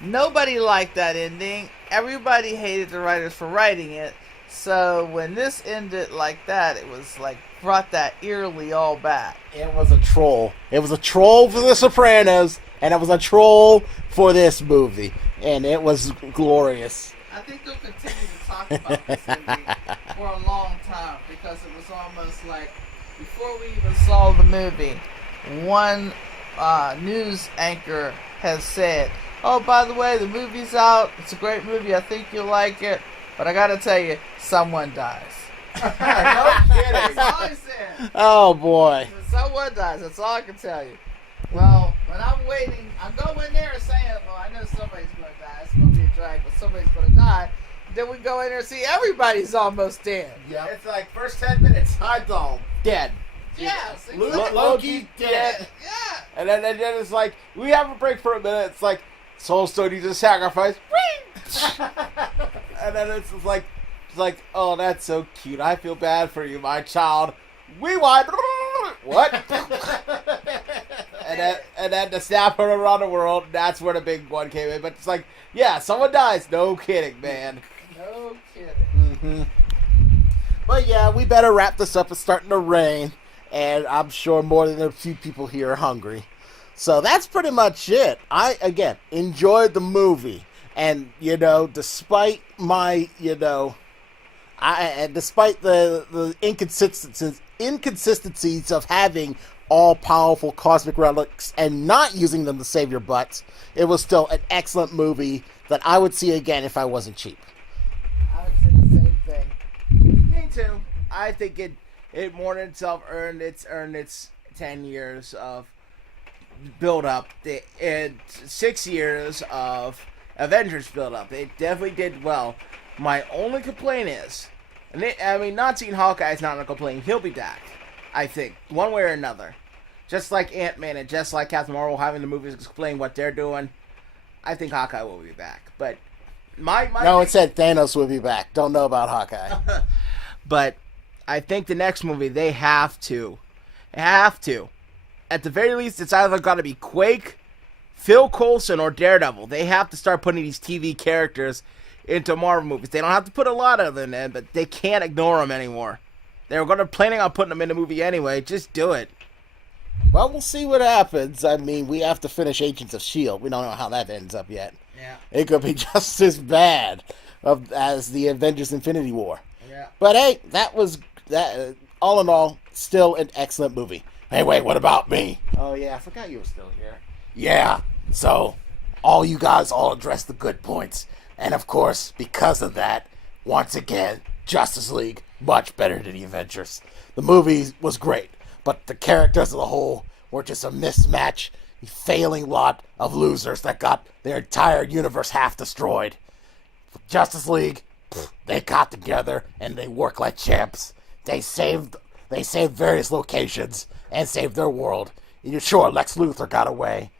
Nobody liked that ending. Everybody hated the writers for writing it. So when this ended like that, it was like brought that eerily all back. It was a troll. It was a troll for The Sopranos, and it was a troll for this movie. and it was glorious. I think they'll continue to talk about this movie for a long time because it was almost like before we even saw the movie, one news anchor has said, "Oh, by the way, the movie's out. It's a great movie. I think you'll like it. But I gotta tell you, someone dies." No kidding. That's all I said. Oh boy. Someone dies. That's all I can tell you. Well, when I'm waiting, I'm going there saying, "Well, I know somebody's going to die. It's going to be a drag, but somebody's going to die." Then we go in there and see everybody's almost dead. Yeah. It's like first 10 minutes. Heimdall dead. Yes. Loki dead. Yeah. And then it's like we have a break for a minute. It's like Soul Stone needs a sacrifice. And then it's like, oh, that's so cute. I feel bad for you, my child. We want what? and then to snap her around the world. That's where the big one came in. But it's like, yeah, someone dies. No kidding, man. No kidding. Mm-hmm. But yeah, we better wrap this up. It's starting to rain, and I'm sure more than a few people here are hungry. So that's pretty much it. I, again, enjoyed the movie. And, despite my, despite the inconsistencies of having all-powerful cosmic relics and not using them to save your butts, it was still an excellent movie that I would see again if I wasn't cheap. I would say the same thing. Me too. I think it more than itself earned its 10 years of build up. And 6 years of Avengers build up. It definitely did well. My only complaint is, not seeing Hawkeye is not a complaint. He'll be back, I think, one way or another. Just like Ant-Man and just like Captain Marvel having the movies explain what they're doing, I think Hawkeye will be back. But no, it said Thanos will be back. Don't know about Hawkeye. But I think the next movie, they have to. At the very least, it's either got to be Quake, Phil Coulson, or Daredevil. They have to start putting these TV characters into Marvel movies. They don't have to put a lot of them in, but they can't ignore them anymore. They were planning on putting them in the movie anyway. Just do it. Well, we'll see what happens. I mean, we have to finish Agents of S.H.I.E.L.D. We don't know how that ends up yet. Yeah. It could be just as bad as the Avengers Infinity War. Yeah. But hey, that was all in all, still an excellent movie. Hey, wait, what about me? Oh, yeah, I forgot you were still here. Yeah, so all you guys all addressed the good points. And of course, because of that, once again, Justice League, much better than the Avengers. The movie was great, but the characters as a whole were just a mismatch, a failing lot of losers that got their entire universe half destroyed. Justice League, they got together and they worked like champs. They saved various locations and saved their world. You're sure Lex Luthor got away.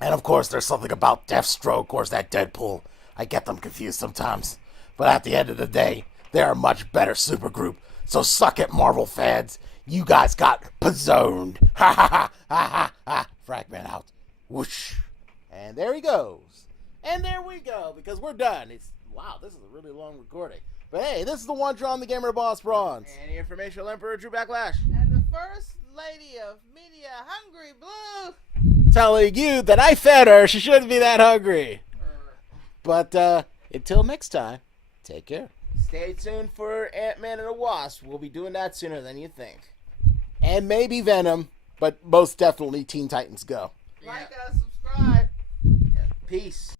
And of course, there's something about Deathstroke, or is that Deadpool? I get them confused sometimes. But at the end of the day, they're a much better supergroup. So suck it, Marvel fans. You guys got pizzoned. Ha ha ha ha ha ha. Fragment out. Whoosh. And there he goes. And there we go, because we're done. Wow, this is a really long recording. But hey, this is the one John the Gamer Boss Bronze. And the Informational Emperor Drew Backlash. And the first lady of media, Hungry Blue. Telling you that I fed her. She shouldn't be that hungry. But until next time, take care. Stay tuned for Ant-Man and the Wasp. We'll be doing that sooner than you think. And maybe Venom, but most definitely Teen Titans Go. Like us, subscribe. Peace.